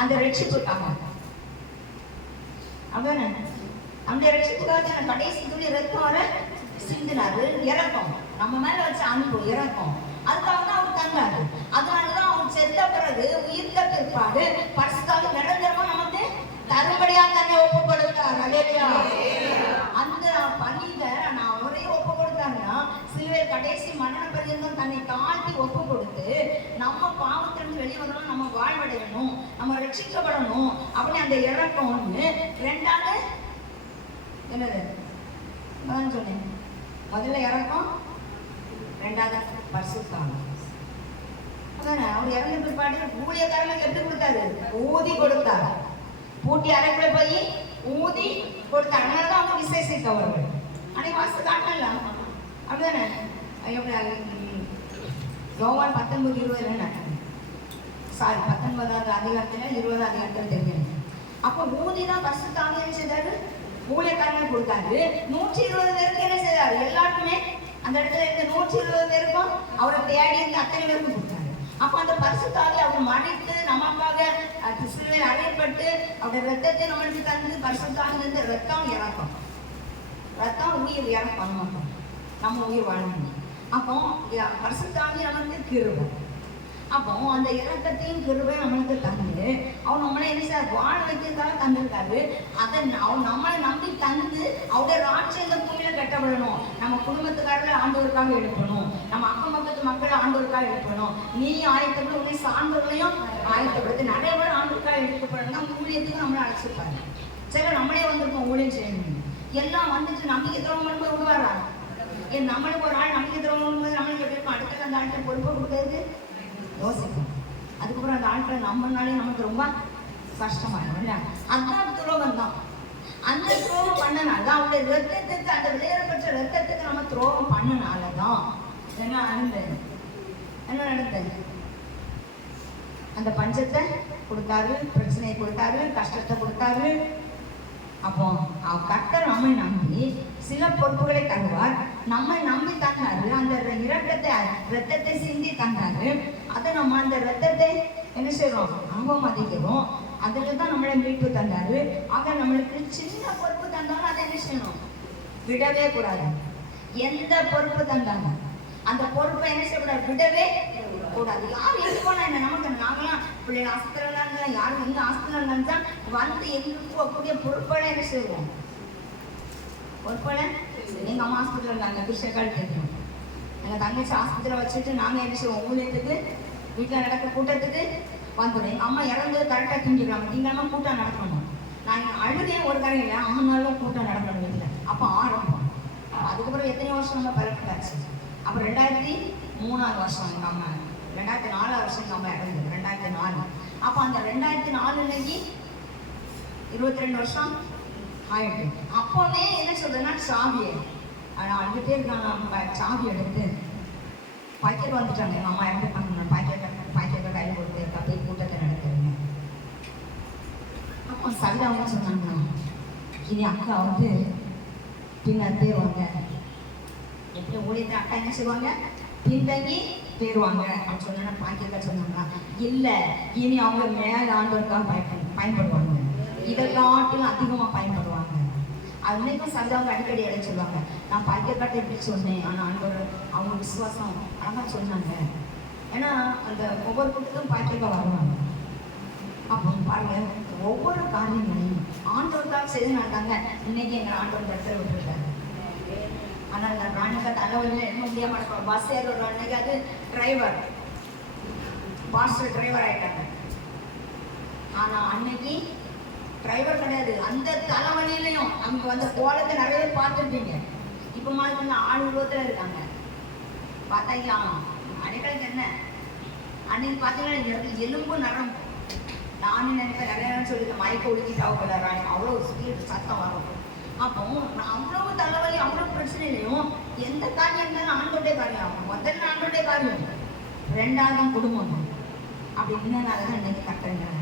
அந்த ரட்சிப்புக்காக. அதானே அந்த ரட்சிப்புக்காக கடைசி துளி ரத்தம் வர சிந்தினாரு. இறக்கம் நம்ம மேல வச்ச அன்பு இறக்கம். அதுக்காக தான் அவர் தந்தாரு. அதனாலதான் அவர் செத்த பிறகு உயிர்த்த பிற்பாடு பரிசுத்தாக நிரந்தரமா நமக்கு தரும்படியா தன்னை ஒப்பு கொடுத்தார். அல்லேலூயா. அந்த பணியில நான் அவரே ஒப்பு கொடுத்தாருன்னா சிலுவையில் கடைசி மரண பரியந்தம் தன்னை தாழ்த்தி ஒப்பு கொடுத்து நம்ம பாவத்திலிருந்து வெளியே வரணும், நம்ம வாழ்வடையணும், நம்ம ரட்சிக்கப்படணும் அப்படின்னு அந்த இறக்கம் ஒண்ணு. ரெண்டாவது என்னது நான் சொன்னேன், முதல்ல இறக்கம், ரெண்டாவது பரிசுத்தாவி. அதானே அவர் இறந்த பிற்பாடு ஊழியக்காரனுக்கு எப்படி கொடுத்தாரு? ஊதி கொடுத்தாரு. பூட்டி அறைக்குள்ள போய் ஊதி கொடுத்தாரு. அதனாலதான் அவங்க விசேஷித்தவர்கள். அன்னைக்கு வாசல் காட்டலாம். அப்படிதானே யோவான் 19:20 சாரி 19வது அதிகாரத்துல 20வது அதிகாரத்துல தெரிஞ்சு. அப்ப ஊதி தான் பரிசுத்தாவி என்ன செய்தாரு? ஊழியக்காரனுக்கு கொடுத்தாரு. 120 பேருக்கு என்ன செய்தாரு? எல்லாருக்குமே அந்த இடத்துல இருந்த 120 பேருக்கும் அவரை தேடி இருந்து அத்தனை பேருக்கும் கொடுத்தாரு. அப்ப அந்த பரிசுத்தாவி அவர் மடித்து நமக்காக சிலுவையில் அறையப்பட்டு அவருடைய ரத்தத்தை நம்மளுக்கு தந்து பரிசுத்தாவி இருந்து ரத்தம் இறக்கம். ரத்தம் உயிர் இறக்கம். நம்ம உயிர் வாழணும். அப்போ பரிசுத்தாவி நமக்கு கிருபை. அப்போ அந்த இறக்கத்தையும் கிருபை நம்மளுக்கு தந்து அவன் நம்மளை என்ன செய்ய வாழ வைக்கிறதுக்காக தந்திருக்காரு. அதை அவன் நம்மளை நம்பி தந்து அவருடைய ராட்சியம் இந்த பூமியில கட்டப்படணும். நம்ம குடும்பத்துக்காரர்களை ஆண்டவருக்காக எழுப்பணும், நம்ம அக்கம் பக்கத்து மக்களை ஆண்டவருக்காக எழுப்பணும். நீ ஆயத்தப்படும், உன்னை சார்ந்தவர்களையும் ஆயத்தப்படுத்தி நிறைய பேர் ஆண்டவருக்காக எழுப்பப்படணும். நம்ம ஊழியத்துக்கு நம்மளை அழைச்சிருப்பாரு. சரி, நம்மளே வந்திருக்கோம் ஊழியம் செய்யணும். எல்லாம் வந்துட்டு நம்பிக்கை துரோகம் பண்ணும்போது விடுவாரா? ஏன் நம்மளுக்கு ஒரு ஆள் நம்பிக்கை துரோகம் பண்ணும்போது நம்மளுக்கு எப்படி இருக்கும்? அடுத்த அந்த ஆட்களை பொறுப்பை கொடுக்கறது யோசிக்கும். அதுக்கப்புறம் அந்த ஆட்களை நம்பினாலே நமக்கு ரொம்ப கஷ்டமாயிடும் இல்ல? அதான் துரோகம் தான். அந்த துரோகம் பண்ணனால்தான் அவருடைய ரத்தத்துக்கு, அந்த விளையாடப்பட்ட ரத்தத்துக்கு நம்ம துரோகம் பண்ணனாலதான் என்ன நடந்தது? என்ன நடந்தது? அந்த பஞ்சத்தை கொடுத்தாரு, பிரச்சனையை கொடுத்தாரு, கஷ்டத்தை கொடுத்தாரு. அப்போ கர்த்தர் நம்மை நம்பி சில பொறுப்புகளை தருவார். நம்மை நம்பி தந்தாரு. அந்த ரத்தத்தை சிந்தி தந்தாரு. அதை நம்ம அந்த ரத்தத்தை என்ன செய்யறோம்? அவமதிக்கிறோம். அதுல தான் நம்மளை மீட்பு தந்தாரு. ஆக நம்மளுக்கு சின்ன பொறுப்பு தந்தாலும் அதை என்ன செய்யணும்? விடவே கூடாது. எந்த பொறுப்பு தந்தாங்க அந்த பொறுப்பை என்ன செய்யக்கூடாது? விடவே கூடாது. யார் எங்க போனா என்ன? நமக்கு நாங்களாம் பிள்ளைங்க ஆஸ்பத்திரியில இருந்தா யாரும் எங்க ஆஸ்பத்திரியில இருந்தா வந்து எங்களுக்கு கூடிய பொறுப்பெல்லாம் என்ன செய்வோம்? பொறுப்பெல்லாம் எங்க அம்மா ஆஸ்பத்திரியில இருந்தாங்க, விஷயக்கால் தெரியும். எங்க தங்கச்சி ஆஸ்பத்திரியில வச்சுட்டு நாங்க என்ன செய்வோம்? ஊழியத்துக்கு வீட்டுல நடக்க கூட்டத்துக்கு வந்துடும். எங்க அம்மா இறந்து கரெக்டா திங்கிடுவாங்க. திங்காம கூட்டம் நடக்கணும். நான் அழுதே ஒரு காரியம் இல்லை, 5 நாளும் கூட்டம் நடக்கணும் வீட்டுல. அப்ப ஆரம்பம். அதுக்கப்புறம் எத்தனை வருஷம் நம்ம பிறப்பாச்சு? அப்ப 2003 வருஷம் எங்க அம்மா, 2004 வருஷம் எங்க அம்மா இறந்தது, 2004. அப்ப அந்த 2004 22 வருஷம் ஆயிட்டு. அப்போவே என்ன சொல்றேன்னா சாவியை அழுதுட்டே இருக்காங்க. சாவி எடுத்து பாக்கெட் வந்துட்டாங்க. எங்க அம்மா இறந்துட்டாங்க. பாக்கெட்டை கையில் கொடுத்து அப்படியே கூட்டத்தை நடத்துறீங்க. அப்போ சண்டை அவங்க சொன்னாங்க, இனி அக்கா வந்து பின்னர் போயிடுவாங்க. எப்படி ஊழியத்தை அக்கா என்ன செய்வாங்க? பின்தங்கி போயிடுவாங்க அப்படின்னு சொன்னா பாக்கியக்கா சொன்னாங்களா? இல்லை, இனி அவங்க மேல ஆண்டவருக்காக பயன்படுவாங்க. இதை காட்டிலும் அதிகமா பயன்படுவாங்க. அதுக்கும் சந்தவங்க அடிக்கடி இடம் சொல்லுவாங்க, நான் பாக்கியக்காட்ட எப்படி சொன்னேன், ஆனால் ஆண்டவர் அவங்க விசுவாசம் அழகா சொன்னாங்க. ஏன்னா அந்த ஒவ்வொரு கூட்டத்துக்கும் பாக்கியக்கா வருவாங்க. அப்போ பாருங்க, ஒவ்வொரு காரியங்களையும் ஆண்டவருக்காக செய்து நடந்தாங்க. இன்னைக்கு எங்க ஆண்டவர் இடத்துல விட்டுருக்காங்க. ஆனால் நான் ராணிக்கா தலைவலியில் என்ன முடியாம இருப்பேன். பஸ் ஏறோட அன்னைக்கு அது டிரைவர் பாஸ்டர் டிரைவர் ஆயிட்டாங்க. ஆனா அன்னைக்கு டிரைவர் கிடையாது. அந்த தலைவலியிலையும் அவங்க வந்து கோலத்தை நிறைய பேர் பார்த்துருப்பீங்க. இப்போ மாதிரி வந்து ஆள் உருவத்தில் இருக்காங்க. பார்த்தா அடைக்கலுக்கு என்ன அன்னைக்கு பார்த்தீங்கன்னா எலும்பும் நரம்பு. நானும் நினைப்பேன் நிறைய நேரம் சொல்லியிருக்கேன், மயக்க ஒழுக்கிட்டாவ போல ராணி, அவ்வளோ ஸ்பீட் சத்தம் வரும். அப்போ நான் அவ்வளவு தலைவலி அவ்வளோ பிரச்சனையிலையும் எந்த காரியம் இருந்தாலும் ஆண்டோடைய காரியம், முதல்ல ஆண்டோடைய காரியம், ரெண்டாவது குடும்பம். அப்படி இருந்தனால தான் இன்னைக்கு கட்டுறேன்.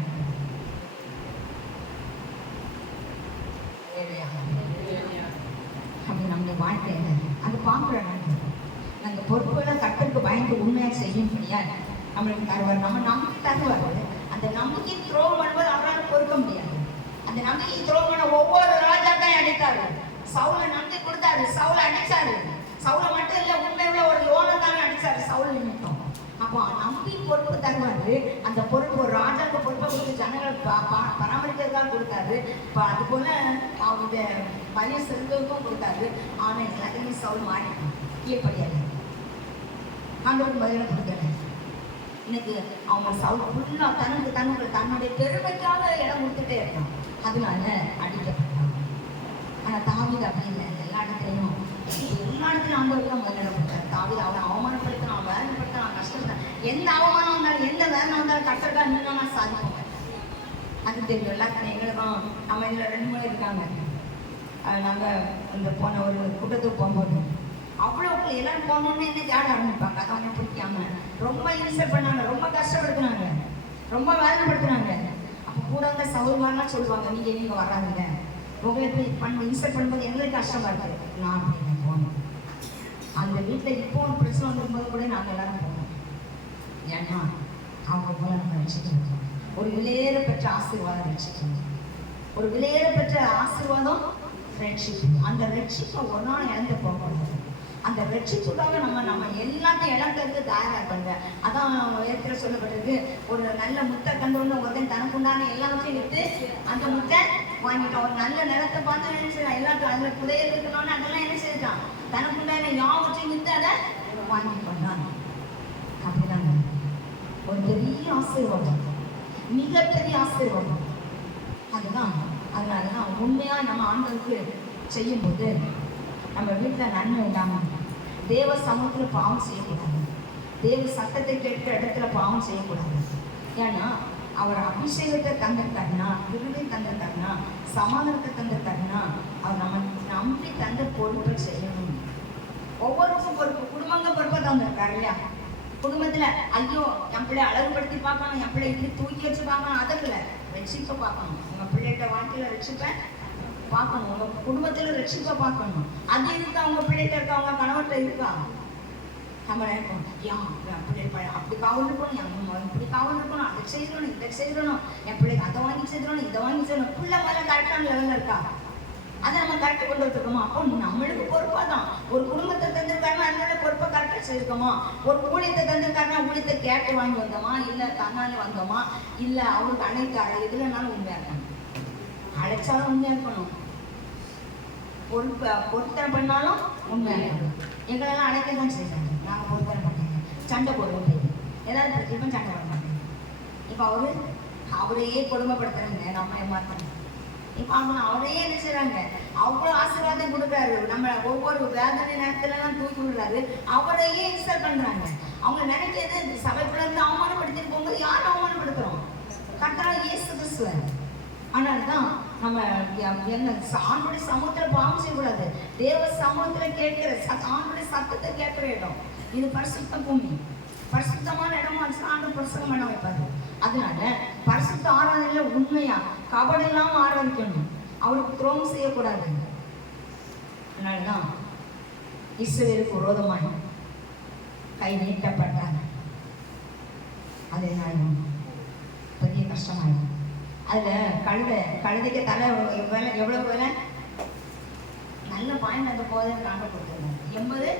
அப்படி நம்முடைய வாழ்க்கையில அது பார்க்குறோம். நாங்கள் பொறுப்புகளை கட்டருக்கு பயந்து உண்மையாக செய்யும் முடியாது. நம்மளுக்கு தருவார், நம்ம நம்பிக்கை தருவார். அந்த நம்பிக்கை துரோகம் பண்ணும்போது அவரால் பொறுக்க முடியாது. அந்த நம்பிக்கை துரோகம் பண்ண ஒவ்வொரு ராஜாக்கள் அடித்தாரு. சவுலை நம்பி கொடுத்தாரு, சவுலை அடிச்சாரு. சவுலை மட்டும் இல்லை, உண்மையுள்ள ஒரு யோனத்தானே அடிச்சாரு சவுல் நிமித்தம். அப்போ நம்பி பொறுப்பு தருவாரு. அந்த பொறுப்பு ஒரு ராஜாவுக்கு பொறுப்பை கொடுத்து ஜனங்கள் பராமரிக்கிறதுக்காக கொடுத்தாரு. இப்போ அது போல அவங்க பையன் செல்வதுக்கும் கொடுத்தாரு. ஆனால் எல்லாத்தையுமே சவுல் மாறிட்டான், கீழ்படியாது, ஆண்டவருக்கு பதிலாக கொடுக்கல. எனக்கு அவங்க சவுல் ஃபுல்லாக தன்னுடைய பெருமைக்காக இடம் கொடுத்துட்டே இருக்கான். அதனால அடிக்கப்பட்டான். ஆனால் தாவீது அப்படி இல்லை. எல்லா இடத்துலையும் ஆண்டவருக்கு தான் முதலிடம் கொடுத்தாரு. தாவீது அவனை அவமானப்படுத்தினான், வேதனைப்படுத்தினான், கஷ்டப்பட்டான். எந்த அவமானம் வந்தாலும் எந்த வேதனை வந்தாலும் கஷ்டப்பட்டா நின்னா சாதிப்போம். அது தெரியும் எல்லாத்தையும். எங்களுக்கும் நம்ம இதில் 2 முறை இருக்காங்க. நாங்கள் இந்த போன ஒரு கூட்டத்துக்கு போகும்போது அவ்வளோ எல்லாரும் போனோன்னு என்ன தேட ஆரம்பிப்பாங்க. அதை அவனை பிடிக்காம ரொம்ப இன்சல்ட் பண்ணாங்க, ரொம்ப கஷ்டப்படுத்தினாங்க, ரொம்ப வேதனைப்படுத்தினாங்க. அப்போ கூட வந்து சௌகரியமாக சொல்லுவாங்க, நீங்கள் வராதுங்க, உங்களை இன்சல்ட் பண்ணும்போது எங்களுக்கு கஷ்டமாக இருக்குது. நான் அப்படின்னு போனோம். அந்த வீட்டில் இப்போ ஒரு பிரச்சனை வந்துருக்கும்போது கூட நாங்கள் எல்லாரும் போனோம். ஏன்னா அவங்க போல நம்ம வச்சுட்டு ஒரு விலையேற பெற்ற ஆசீர்வாதம் வச்சுட்டு, ஒரு விலையேற பெற்ற ஆசீர்வாதம் ஃப்ரெண்ட்ஷிப். அந்த ரெட்ஷிப்பை ஒரு நாள் இழந்து போகக்கூடாது. அந்த ரட்சிப்புக்காக நம்ம எல்லாத்தையும் இழக்கிறதுக்கு தயாராக பண்ணுங்க. அதான் ஏற்கனவே சொல்லப்பட்டிருக்கு, ஒரு நல்ல முட்டை கண்டோன்னு ஒருத்தன் தனக்கு உண்டான எல்லாத்தையும் விட்டு அந்த முட்டை வாங்கிட்டான். ஒரு நல்ல நிலத்தை பார்த்து என்ன செய்யலாம், எல்லாத்தையும் அதில் புதையல் இருக்கணும்னு அதெல்லாம் என்ன செய்யறான், தனக்கு உண்டான யாவற்றையும் விட்டு அதை வாங்கி கொண்டான். அப்படிதாங்க ஒரு பெரிய ஆசீர்வாதம், மிகப்பெரிய ஆசீர்வாதம். அதுதான். அதனாலதான் உண்மையா நம்ம ஆண்டவருக்கு செய்யும்போது நம்ம வீட்டில் நன்மை இல்லாமல் தேவ சமூகத்தில் பாவம் செய்யக்கூடாது. தேவ சத்தத்தை கேட்கிற இடத்துல பாவம் செய்யக்கூடாது. ஏன்னா அவர் அபிஷேகத்தை தந்திருக்காருன்னா, விருதை தந்திருக்காருன்னா, சமாதானத்தை தந்திருக்காருன்னா, அவர் நம்ம நம்பி தந்த பொறுப்பை செய்யணும். ஒவ்வொருக்கும் பொறுப்பு, குடும்பங்க பொறுப்பை தந்திருக்காரு இல்லையா? குடும்பத்தில் ஐயோ என் பிள்ளை அழகுபடுத்தி பார்க்கணும், என் பிள்ளை இப்படி தூக்கி வச்சு பார்க்கணும், அதற்குல ரட்சிப்பை பார்க்கணும். உங்கள் பிள்ளைகிட்ட வாழ்க்கையில் ரட்சிப்பை பார்க்கணும், உங்கள் குடும்பத்தில் ரட்சிப்பை பார்க்கணும். அது இருக்கா, உங்கள் பிள்ளைகிட்ட இருக்கா, உங்கள் கணவர்கிட்ட இருக்கா? நம்ம நினைப்போம், என் பிள்ளை அப்படி காவல் இருக்கணும், இப்படி காவல் இருக்கணும், அதை செய்யணும், இதை செய்யணும், என் பிள்ளைக்கு அதை வாங்கி செய்யணும், இதை வாங்கி செய்யணும். பிள்ளை மேலே கரெக்டான லெவலில் இருக்கா? அதை நம்ம கரெக்டாக கொண்டு வந்துருக்கோமா? அப்போ நம்மளுக்கு பொறுப்பாக தான். ஒரு குடும்பத்தை தந்திருக்காருன்னா அதனால பொறுப்பை கரெக்டாக செய்யிருக்கோமா? ஒரு ஊழியத்தை தந்திருக்காருன்னா ஊழியத்தை கேட்டு வாங்கி வந்தோமா, இல்லை தன்னாலே வந்தோமா, இல்லை அவருக்கு அழைக்க எதுலனாலும் உண்மையாக இருக்காங்க. அழைச்சாலும் உண்மையாக இருக்கணும், பொறுத்தனை பண்ணாலும் உண்மையாக இருக்கணும். எங்களெல்லாம் அழைக்க தான் செய்யறாங்க. நாங்கள் பொறுத்தனை பண்ணாங்க, சண்டை போடுவோம், ஏதாவது பிரச்சனை சண்டை போட மாட்டேங்க. இப்போ அவரையே கொடுமைப்படுத்துறாங்க, நம்ம ஏமாத்தாங்க. இப்போ அவங்க அவரையே என்ன செய்றாங்க, அவ்வளோ ஆசீர்வாதம் கொடுக்குறாரு, நம்ம ஒவ்வொரு வேதனை நேரத்துலலாம் தூக்கி விடுறாரு, அவரையே இன்சல்ட் பண்றாங்க. அவங்க நினைக்கிறது சபைக்குள்ள இருந்து அவமானப்படுத்திட்டு போகும்போது யார் அவமானப்படுத்துறோம்? கர்த்தராகிய இயேசு கிறிஸ்துவ. ஆனால் தான் நம்ம ஆண்டுடைய சமூகத்தில் பாவம் செய்யக்கூடாது. தேவ சமூகத்தில் கேட்கிற ஆண்டுடைய சத்தத்தை கேட்கிற இடம் இது பரிசுத்த பூமி, பரிசுத்தமான இடமா இருந்துச்சுன்னா ஆண்டு பிரசங்கம் பண்ண வைப்பாரு. அதனால பரிசுத்த ஆராதனையில உண்மையா கபடி இல்லாம ஆராதிக்கணும், அவருக்கு துரோகம் செய்யக்கூடாது. அதனாலதான் இஸ்ரவேலுக்கு விரோதமாய் கை நீட்டப்பட்டார். அது என்ன ஆயிடும், பெரிய கஷ்டமாயிடும். அதுல கழுதைக்கு தலை எவ்வளவு வேலை, நல்ல பாயிண்ட் அந்த போதனை காண்ட கொடுத்துருந்தாங்க. 80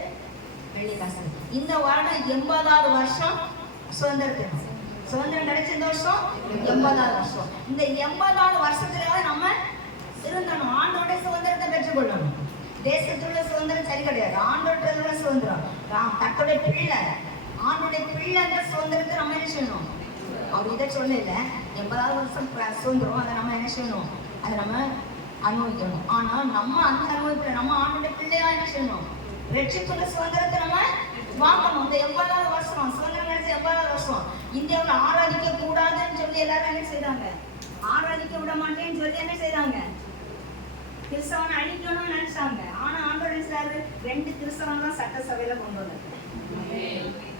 வெள்ளி காசு. இந்த வருடம் 80வது வருஷம் சுதந்திரம் கிடைச்ச இந்த வருஷம் 80வது வருஷம். இந்த 80வது வருஷத்துலயாவது நம்ம இருந்தணும், ஆண்டோட சுதந்திரத்தை பெற்றுக்கொள்ளணும். தேசத்துல சுதந்திரம் சரி கிடையாது, ஆண்டோட சுதந்திரம். தன்னுடைய பிள்ளை ஆண்டோடைய பிள்ளைன்ற சுதந்திரத்தை நம்ம என்ன செய்யணும்? அவர் இதை சொல்லல, 80வது வருஷம் சுதந்திரம், அதை நம்ம என்ன செய்யணும்? அதை நம்ம அனுபவிக்கணும். ஆனா நம்ம அந்த அனுபவிக்கல. நம்ம ஆண்டோட பிள்ளையா என்ன செய்யணும்? ரட்சிப்புள்ள சுதந்திரத்தை நம்ம வாங்கணும். இந்த 80வது வருஷம் சுதந்திரம் கிடைச்ச 80வது வருஷம் இந்தியாவில் ஆராதிக்க கூடாதுன்னு சொல்லி எல்லாரும் என்ன செய்தாங்க? ஆராதிக்க விட மாட்டேன்னு சொல்லி என்ன செய்தாங்க? கிறிஸ்தவனை அழிக்கணும்னு நினைச்சாங்க. ஆனா ஆண்டவர் நினைச்சாரு 2 கிறிஸ்தவன் தான் சட்டசபையில கொண்டு வந்தாரு.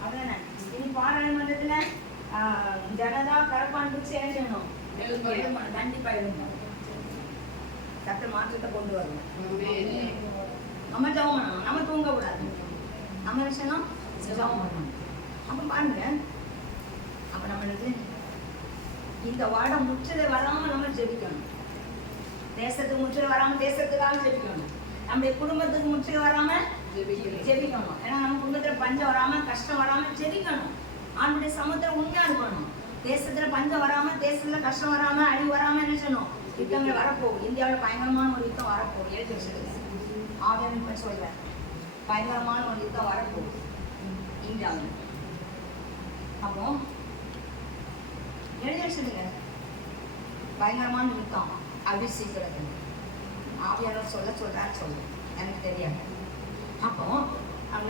அதானே இனி பாராளுமன்றத்துல ஜனதா கரப்பான் பிடிச்சு என்ன செய்யணும்? கண்டிப்பா எழுதணும். சட்ட மாற்றத்தை கொண்டு வரணும். நம்ம ஜெபம் பண்ணணும். நம்ம தூங்க கூடாது. நம்ம என்ன செய்யணும்? ஜெபம் பண்ணணும். அப்ப பாருங்க, அப்ப நம்மளுக்கு இந்த வாடம் முற்றில வராம நம்ம ஜெபிக்கணும். தேசத்துக்கு முற்றில வராம தேசத்துக்காக ஜெபிக்கணும். நம்முடைய குடும்பத்துக்கு முற்றில வராம ஜெபிக்கணும். ஏன்னா நம்ம குடும்பத்துல பஞ்சம் வராம கஷ்டம் வராம ஜெபிக்கணும். ஆண்டுடைய சமுத்திரம் உண்மையா இருக்கணும். தேசத்துல பஞ்சம் வராம தேசத்துல கஷ்டம் வராம அழிவு வராம என்ன செய்யணும்? யுத்தங்கள் வரப்போகும். இந்தியாவில் பயங்கரமான ஒரு யுத்தம் வரப்போகும். எழுதி வச்சிருக்கேன். ஆவியானவர் பற்றி சொல்றேன். பயங்கரமான ஒரு யுத்தம் வரப்போகுது இந்தியாவில். அப்போ எழுதி வச்சிருங்க. பயங்கரமான யுத்தம் அபிஷேக்கிறது ஆவியானவர் சொல்றான்னு சொல்லு. எனக்கு தெரியாது. அப்போ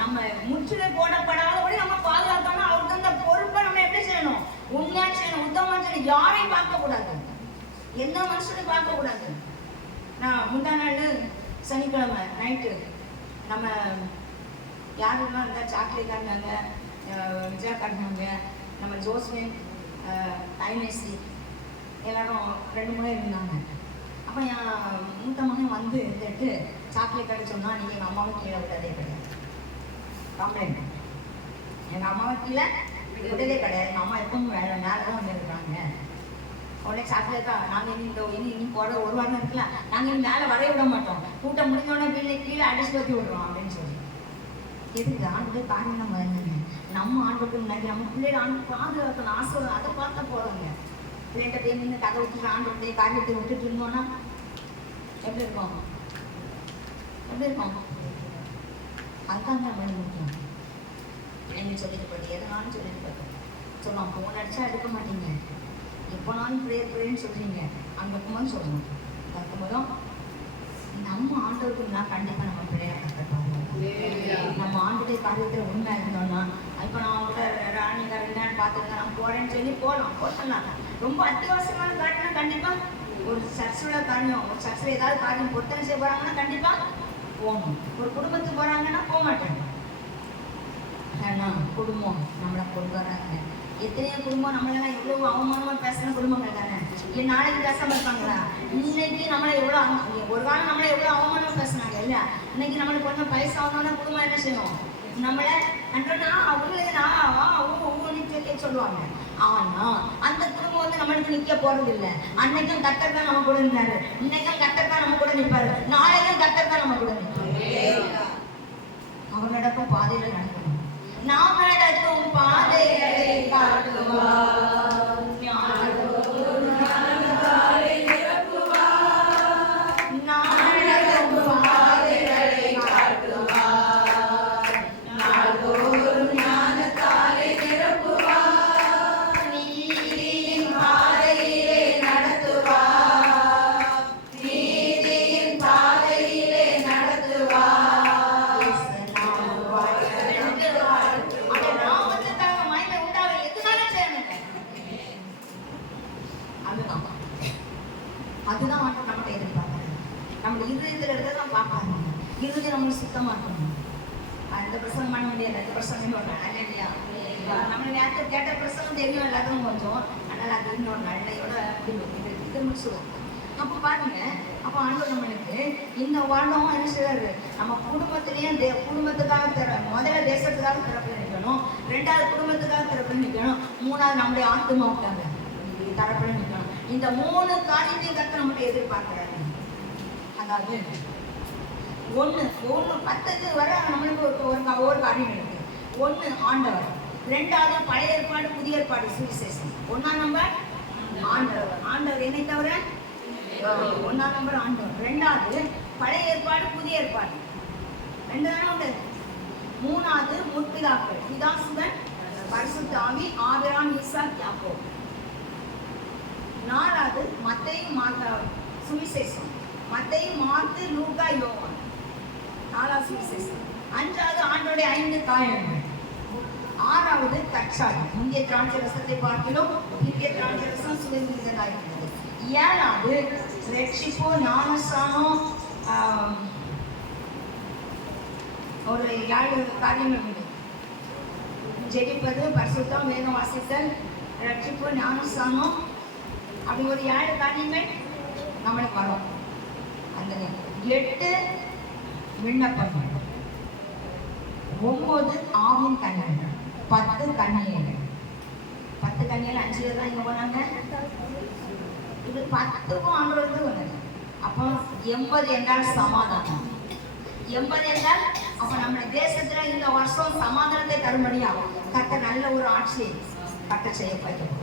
நம்ம முற்றுகை போடப்படாதபடி நம்ம பாதுகாக்கணும். அவருக்கு அந்த பொறுப்பை நம்ம எப்படி செய்யணும்? உண்மையா செய்யணும். உத்தமமா செய்யணும். யாரையும் பார்க்க கூடாது. எந்த மனுஷனையும் பார்க்க கூடாது. நான் முந்தா நாள் சனிக்கிழமை நைட்டு நம்ம யாருன்னா இருந்தா சாக்லேட் காட்டினாங்க, விஜயா காட்டினாங்க, நம்ம ஜோஸ்மின், ஐநேசி எல்லாரும் 2 முறை இருந்தாங்க. அப்போ என் மூத்த மகன் வந்து இருந்துட்டு சாக்லேட் காட்ட சொன்னா, நீங்கள் எங்கள் அம்மாவும் கீழே விட்டதே கிடையாது. கம்ப்ளைண்ட். எங்கள் அம்மாவை கீழே விட்டதே கிடையாது. எங்கள் அம்மா எப்பவும் மேலே தான் வந்து இருக்கிறாங்க. உடனே சாக்லேட்டா நாங்கள் இனி போகிற ஒரு வாரம் இருக்கலாம், நாங்கள் இனி மேலே வரைய விட மாட்டோம், கூட்டம் முடிஞ்சோடனே பிள்ளை கீழே அடிச்சு பற்றி விடுறோம் அப்படின்னு சொல்லி. எதுக்கு? ஆண்டு காரணம் நம்ம இருந்துங்க. நம்ம ஆண்டுக்கு முன்னாடி நம்ம பிள்ளைகளை ஆண்டு பாதுகாக்கணும். ஆசை அதை பார்த்தா போகிறோங்க. பிள்ளைகிட்ட போய் நின்று கதை விட்டுட்டு ஆண்டு காரியத்தை விட்டுட்டு இருந்தோம்னா எப்படி இருக்கும்? எப்படி இருக்கும்? அதுதான் நம்ம முக்கியம். பிள்ளைங்க சொல்லிட்டு போட்டு எதனாலும் சொல்லிட்டு போட்டோம். சொல்லுவோம் ஃபோன் அடிச்சா எடுக்க மாட்டீங்க, எப்போனாலும் ப்ரேயர்ன்னு சொல்கிறீங்க. அங்கே இருக்கும்போது சொல்லணும். இருக்கும்போதும் நம்ம ஆண்டவருக்கு நான் கண்டிப்பாக நம்ம ப்ரேயர் கற்றுட்டோம். நம்ம ஆண்டுடைய காரியத்தில் உண்மையாக இருந்தோம்னா, இப்போ நான் கூட ராணிக்காரன் பார்த்துருக்கேன், நான் போகிறேன்னு சொல்லி போட்டோம்னா ரொம்ப அத்தியாவசியமான காரியம்னா கண்டிப்பாக ஒரு சர்ச்சோட காரியம், ஒரு சர்ச்சில் ஏதாவது காரியம் பொருத்தனை செய்ய போகிறாங்கன்னா கண்டிப்பாக போகணும். ஒரு குடும்பத்துக்கு போகிறாங்கன்னா போக மாட்டேன். ஏன்னா குடும்பம் நம்மளை கொண்டு வராங்க. எத்தனையோ குடும்பம் நம்மளெல்லாம் எவ்வளோ அவமானமாக பேசுகிற குடும்பங்கள் தானே. இல்லை நாளைக்கு பேசாமல் இருப்பாங்களா? இன்னைக்கு நம்மளை எவ்வளோ ஒரு காலம் நம்மளை எவ்வளோ அவமானமாக பேசுனாங்க இல்லையா? இன்னைக்கு நம்மளுக்கு கொஞ்சம் வயசாகணும்னா குடும்பம் என்ன செய்யணும்? நம்மளை அன்றா அவங்களேனா ஊன்னு சொல்லி சொல்லுவாங்க. ஆனால் அந்த குடும்பம் வந்து நம்மளுக்கு நிற்க போகிறது இல்லை. அன்னைக்கும் கர்த்தர் தான் நம்ம கூட நிற்கிறாரு, இன்னைக்கும் கர்த்தர் தான் நம்ம கூட நிற்பாரு, நாளைக்கும் கர்த்தர் தான் நம்ம கூட நிற்பாரு. அவர் நடக்கும் பாதையில் நடக்கணும். நாம் நடக்கும் பாதைகளை காட்டுவார். அதுதான் நம்மகிட்ட எதிர்பார்க்கணும். நம்ம இருதயத்தில் இருக்கிறதான் பார்ப்பாங்க. இருதயம் நம்மளுக்கு சுத்தமாக இருக்கணும். அந்த பிரசங்கம் பண்ண முடியாது. அந்த பிரசங்கம் இல்லையா? நம்ம நேரத்தை கேட்ட பிரசங்கம் தெரியும் எல்லாத்துக்கும் கொஞ்சம். அதனால் அது இன்னொரு நல்லையோட இது முடிச்சுடுவோம். அப்போ பாருங்க, அப்போ ஆண்டவர் நம்மளுக்கு இந்த வருடம் என்ன செய்வாரு? நம்ம குடும்பத்திலேயே குடும்பத்துக்காக முதல்ல தேசத்துக்காக திறப்பு நிற்கணும், 2வது குடும்பத்துக்காக திறப்பு நிற்கணும், 3வது நம்முடைய ஆத்மாவுக்காக தரப்பட நிற்கணும். இந்த 3 காரியத்தையும் கற்று நம்மகிட்ட எதிர்பார்க்கிறாரு. அதாவது ஒன்று 10 வரை நம்மளுக்கு ஒரு காரியம் இருக்கு. 1 ஆண்டவர், 2வது பழைய ஏற்பாடு புதிய ஏற்பாடு சுவிசேஷம், 1ஆம் நம்பர் ஆண்டவர் என்னை தவிர 1ஆம் நம்பர் ஆண்டவர், 2வது பழைய ஏற்பாடு புதிய ஏற்பாடு 2 தானே உண்டு. 3வது முற்பிதாக்கள், பிதாசுதன் பரிசுத்த ஆவி, ஆபிரகாம் ஈசாக் யாக்கோபு. 4வது மத்தேயு மார்க்கு சுவிசேஷம், மத்தேயு, மார்க்கு, லூக்கா, யோவான். 4ஆம் சுவிசேஷம். 5வது ஆண்டோடைய 5 காயங்கள். 6வது தற்சாட்சி. முந்தைய திராட்சை ரசத்தை பார்க்கிலும் புதிய திராட்சை ரசம் சுவை மிகுந்ததாயிருக்கிறது. 7வது ரட்சிப்பு, ஞானஸ்நானம். ஒரு 7 காரியங்கள் உண்டு. ஜெபிப்பது, பரிசுத்தம், வேதம் வாசித்தல், ரட்சிப்பு, ஞானஸ்நானம், அப்படி ஒரு 7 காரியங்கள் நம்மளுக்கு வரும். அந்த 8 விண்ணப்பங்கள், 9 ஆவின் கன்னிகள், 10 கன்னிகைகள். 10 கன்னிகள் 5 பேர் தான் இங்கே போனாங்க. இது 10க்கும் ஆண்டவருக்கு வந்தது. அப்போ 80 என்றால் சமாதானம். 80 என்றால் அப்போ நம்ம தேசத்துல இந்த வருஷம் சமாதானத்தை தரும்படியா கர்த்தர் நல்ல ஒரு ஆட்சி கர்த்தர் செய்ய வைக்கணும்.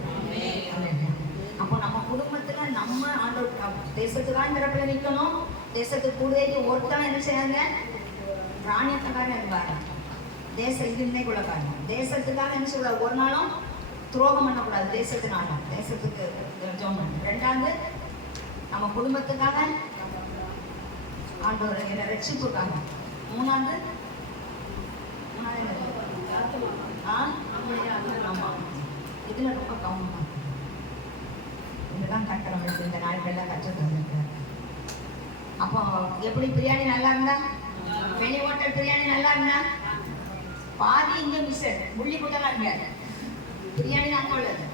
அப்போ நம்ம குடும்பத்துல நம்ம ஆண்டவர் தேசத்துக்காக இந்த இடத்துல நிற்கணும். தேசத்துக்கு கூடுதலுக்கு ஒருத்தன் என்ன செய்யாங்க, ராணியத்துக்காக இருப்பாரு. தேசம் இது இன்னைக்குள்ள காரணம். தேசத்துக்காக என்ன சொல்ல, ஒரு நாளும் துரோகம் பண்ணக்கூடாது. தேசத்தினால தேசத்துக்கு ஜெபம் பண்ணணும். 2வது நம்ம குடும்பத்துக்காக ஆண்டவர் ரட்சிப்புக்காக. 3வது ஆமா, இதுல ரொம்ப கவனமா இதுதான் கட்ட நம்மளுக்கு இந்த நாட்கள்லாம் கற்றுட்டு வந்திருக்காரு. அப்போ எப்படி பிரியாணி நல்லா இருந்தா, வெளி ஹோட்டல் பிரியாணி நல்லா இருந்தா, பாதி இங்க மிஸ் புள்ளி கூட்டலாம் இங்க பிரியாணி அங்க உள்ளது.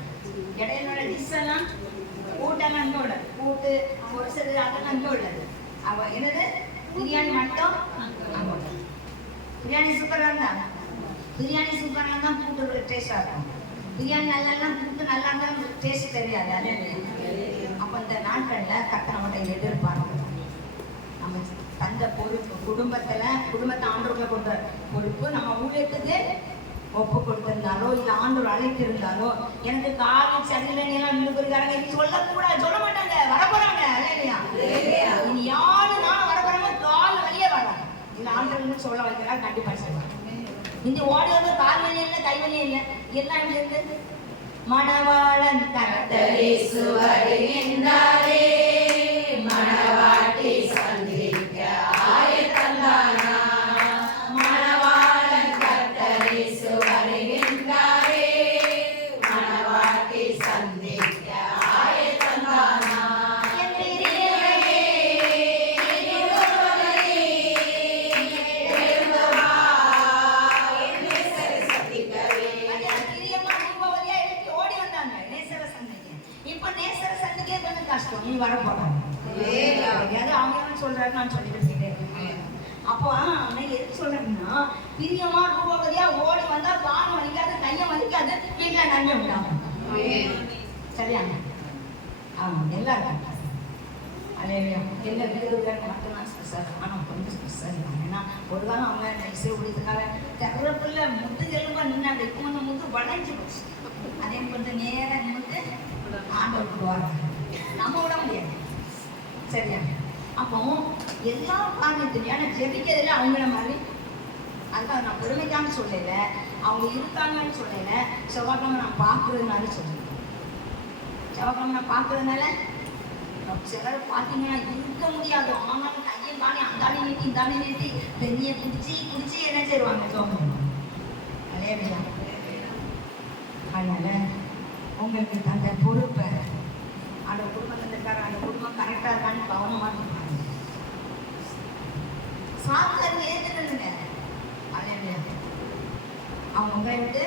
இடையில டிஷ் எல்லாம் கூட்டெல்லாம் அங்க உள்ளது. கூட்டு ஒரு சில அதெல்லாம் அங்க உள்ளது. அவ என்னது பிரியாணி மட்டும் அங்க உள்ளது. பிரியாணி சூப்பரா இருந்தா, பிரியாணி சூப்பரா இருந்தா கூட்டு டேஸ்டா இருக்கும். பிரியாணி நல்லா கூட்டு நல்லா இருந்தா டேஸ்ட் தெரியாது. அதே அப்ப இந்த நாட்கள்ல கர்த்தர் நம்மகிட்ட எதிர்பார்க்கணும். நம்ம தந்த பொறுப்பு குடும்பத்தை ஆண்டவர்களை கொண்ட பொறுப்பு நம்ம ஊழியத்துக்கு ஒப்பு கொடுத்திருந்தாலோ இல்ல ஆண்டவர் அழைத்திருந்தாலோ, எனக்கு காலம் சரியில்லைன்னு எல்லாம் இன்னும் இருக்காங்க சொல்லக்கூடாது, சொல்ல மாட்டாங்க, வரப்போறாங்க இல்லையா? இனி யாரு நான் வரப்போறாங்க கால வழியே வராங்க. இல்ல ஆண்டவர்னு சொல்ல வைக்கிறா கண்டிப்பா செய்வாங்க. இந்த ஓடி வந்து கால் வழியும் இல்லை, கை வழியும் இல்லை, எல்லாம் எப்படி இருந்து மணவாளன் கர்த்தர் இயேசு வருகின்றாரே, மணவாட்டி சந்திக்க ஆயத்தந்தானா, மணவாளன் கர்த்தர் இயேசு வருகின்றாரே, மணவாட்டி சந்திக்க ஆயத்தந்தானா. நீ வர போறாங்க அவங்க சொல்றாரு, நான் சொல்லிட்டு அப்போ நான் எது சொல்றேன்னா, பிரியமா ரூபவதியா ஓடி வந்தா காலம் வலிக்காது, கையம் வலிக்காது, வீட்டுல நன்மை விடாம சரியாங்க. எல்லாரும் எல்லா வீடுகளுக்கு மட்டும்தான் ஸ்பெஷல். ஆனால் கொஞ்சம் ஸ்பெஷல் ஏன்னா ஒரு காலம் அவங்க இசை உடையதுக்காக தெரப்புல முத்து எலும்பா நின்னாங்க. இப்போ அந்த முத்து வளைஞ்சு போச்சு. அதே கொஞ்சம் நேரம் நிமித்து ஆண்டவருக்கு வராங்க, நம்ம விட முடியாது சரியா? அப்போ எல்லா காரணத்திலையும் ஆனால் ஜெபிக்கிறதுல அவங்கள மாதிரி அதுதான் நான் பெருமைக்கான சொல்லலை, அவங்க இருக்காங்கன்னு சொல்லலை. செவ்வாய்க்கிழமை நான் பார்க்குறதுனால சொல்லுவேன். செவ்வாய்க்கிழமை நான் பார்க்குறதுனால சிலர் பார்த்தீங்கன்னா இருக்க முடியாது. ஆனாலும் கையை தானே அந்தாடி நீட்டி இந்தாடி நீட்டி பெண்ணியை குடிச்சு என்ன செய்வாங்க ஜோம் அலையா. அதனால உங்களுக்கு அந்த பொறுப்பை அந்த குடும்பத்தில் இருக்காரு, அந்த குடும்பம் கரெக்டாக இருக்கான்னு கவனமாக இருப்பாங்க. சாப்பிட்டு ஏற்றுக்கணுங்க அலையா. அவங்க உங்களை விட்டு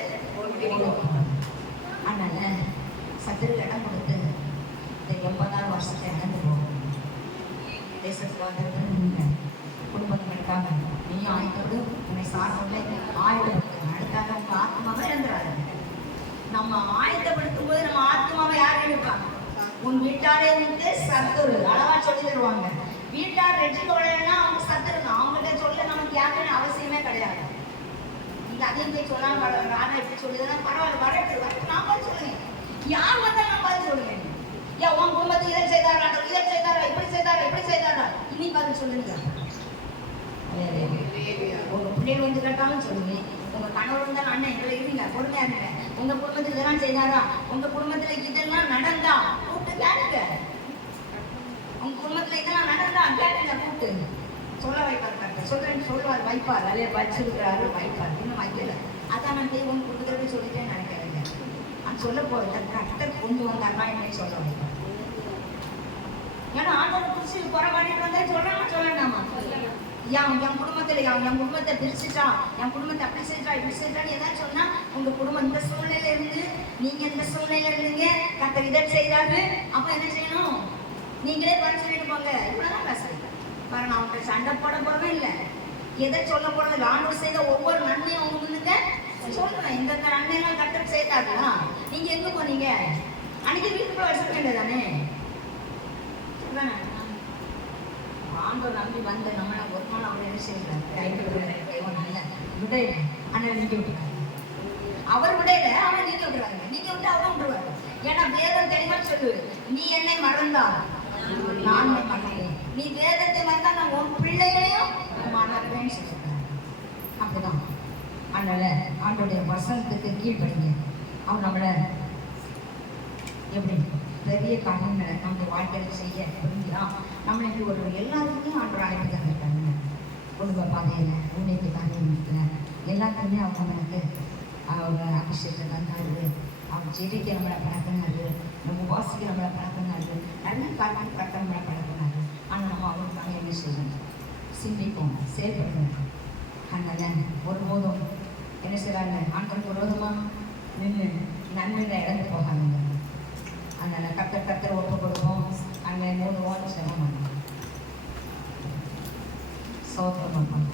அதனால சத்துருக்கு இடம் கொடுத்து இந்த 80ஆவது வருஷத்தை இழந்து போகும். தேசத்துக்கு வந்திருக்க குடும்பங்களுக்காக நீயும் ஆயத்தோடு உன்னை சார்ந்தவங்களை ஆயத்தப்படுத்துங்க. அடுத்தாங்க உங்க ஆத்மாவை இழந்துடாது. நம்ம ஆயத்தப்படுத்தும் போது நம்ம ஆத்மாவை யார் எடுப்பாங்க? உன் வீட்டாரே வந்து சத்துரு அழகா சொல்லி தருவாங்க. வீட்டார் ரெட்டிக்கொள்ளனா அவங்க சத்துரு தான். அவங்ககிட்ட சொல்ல நமக்கு யாருன்னு அவசியமே கிடையாது. நீங்க அதையும் போய் சொல்லாம ராணா எப்படி சொல்லுதுன்னா பரவாயில்ல வரட்டு நான் பார்த்து சொல்லுங்க. யார் வந்தாலும் நான் பார்த்து சொல்லுவேன். ஏன் உன் குடும்பத்துக்கு இதை செய்தாரா இப்படி செய்தாரா இனி பதில் சொல்லுங்க. உங்க பிள்ளைகள் வந்து கேட்டாலும் சொல்லுவேன். உங்க கணவர் வந்தாலும் அண்ணன் எங்களை இருங்க பொறுமையா இருங்க. உங்க குடும்பத்துக்கு இதெல்லாம் செய்தாரா, உங்க குடும்பத்துல இதெல்லாம் நடந்தா கூப்பிட்டு கேளுங்க. உங்க குடும்பத்துல இதெல்லாம் நடந்தா கேட்டுங்க கூப்பிட்டு சொல்ல வைப்பார் கரெக்டாக சொல்றேன்னு சொல்லுவார் வைப்பார் அதிலே வச்சிருக்கிறாரு வைப்பார் இன்னும் வைக்கல அதான் நான் தெய்வம் கொடுக்குறது சொல்லிட்டேன்னு நினைக்கிறேங்க நான் சொல்ல போகிறத கரெக்டாக கொண்டு வந்தாருன்னா என்னை சொல்ல வைப்பார் ஏன்னா ஆண்டவரை குறிச்சு குறை பண்ணிட்டு வந்தா சொல்றாங்க சொல்ல வேண்டாமா என் குடும்பத்தை பிரிச்சுட்டா என் குடும்பத்தை அப்படி செஞ்சா இப்படி செஞ்சான்னு ஏதாவது சொன்னா உங்க குடும்பம் இந்த சூழ்நிலையில இருந்து நீங்க இந்த சூழ்நிலையில இருந்தீங்க கர்த்தர் இதை செய்தாரு அப்ப என்ன செய்யணும் நீங்களே குறை சொல்லிட்டு போங்க இவ்வளவுதான் பேசுறேன் பாருங்க அவங்க சண்டை போட போறவே இல்லை எதை சொல்ல போறது ஆண்டவர் செய்த ஒவ்வொரு நன்மையும் அவங்க முன்னுக்கு சொல்லுவேன் இந்த நன்மையெல்லாம் கர்த்தர் செய்தாருன்னா நீங்க எங்க போனீங்க அன்னைக்கு வீட்டுக்குள்ள வச்சிருக்க வேண்டியதானே ஆண்டவர் நம்பி வந்த நம்மளை ஒரு நாள் அவர் என்ன செய்யறாரு விடையில அண்ணன் நீங்க விட்டுறாரு அவர் விடையில அவன் நீங்க விட்டுறாரு நீங்க விட்டு அவரும் விட்டுருவாரு ஏன்னா வேதம் தெளிவா சொல்லு நீ என்னை மறந்தால் நான் மறந்தேன் நீ வேதத்தை மறந்தா நான் உன் பிள்ளைகளையும் மறப்பேன்னு சொல்லிருக்காரு அப்படிதான் அதனால ஆண்டோடைய வசனத்துக்கு கீழ்படிங்க அவர் நம்மளை எப்படி பெரிய காரியங்களை நம்ம வாழ்க்கையில் செய்ய புரிஞ்சுதான் நம்மளுக்கு ஒரு எல்லாருக்குமே ஆண்டவர் அழைப்பு தந்திருக்காங்க குடும்ப பாதையில் ஊழியத்து காரியத்தில் எல்லாத்துக்குமே அவங்க நம்மளுக்கு அவங்க அபிஷேகத்தை தந்தாரு அவங்க செடிக்கு நம்மளை பழக்கினாரு நம்ம வாசிக்க நம்மளை பழக்கினாரு நல்ல காரணம் கட்ட நம்மளை பழக்கினாரு ஆனால் நம்ம அவங்களுக்காக என்ன செய்யணும் சிந்திப்போம் செயல்படுவோம் அதனால் ஒருபோதும் என்ன செய்கிறாங்க ஆண்டவருக்கு விரோதமாக நின்று நன்மைகளை இழந்து போகாதுங்க அதனால் கத்தர் ஒப்பு கொடுப்போம் அங்கே 3 வாரம் சிரமம் சோத்திரம் பார்ப்போம்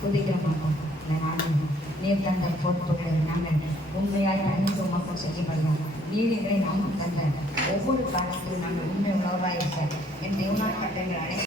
துதிக்கிற பார்ப்போம் இல்லை நாங்கள் நீர் தந்த பொறுப்புகளை நாங்கள் உண்மையாய் அணிந்து மக்கள் செய்யப்படுவோம் நீதிகளை நாமும் தந்த ஒவ்வொரு காலத்திலும் நாங்கள் உண்மை உணர்வாக இருக்க என் தேவனாய் கட்டங்கள் அனைத்து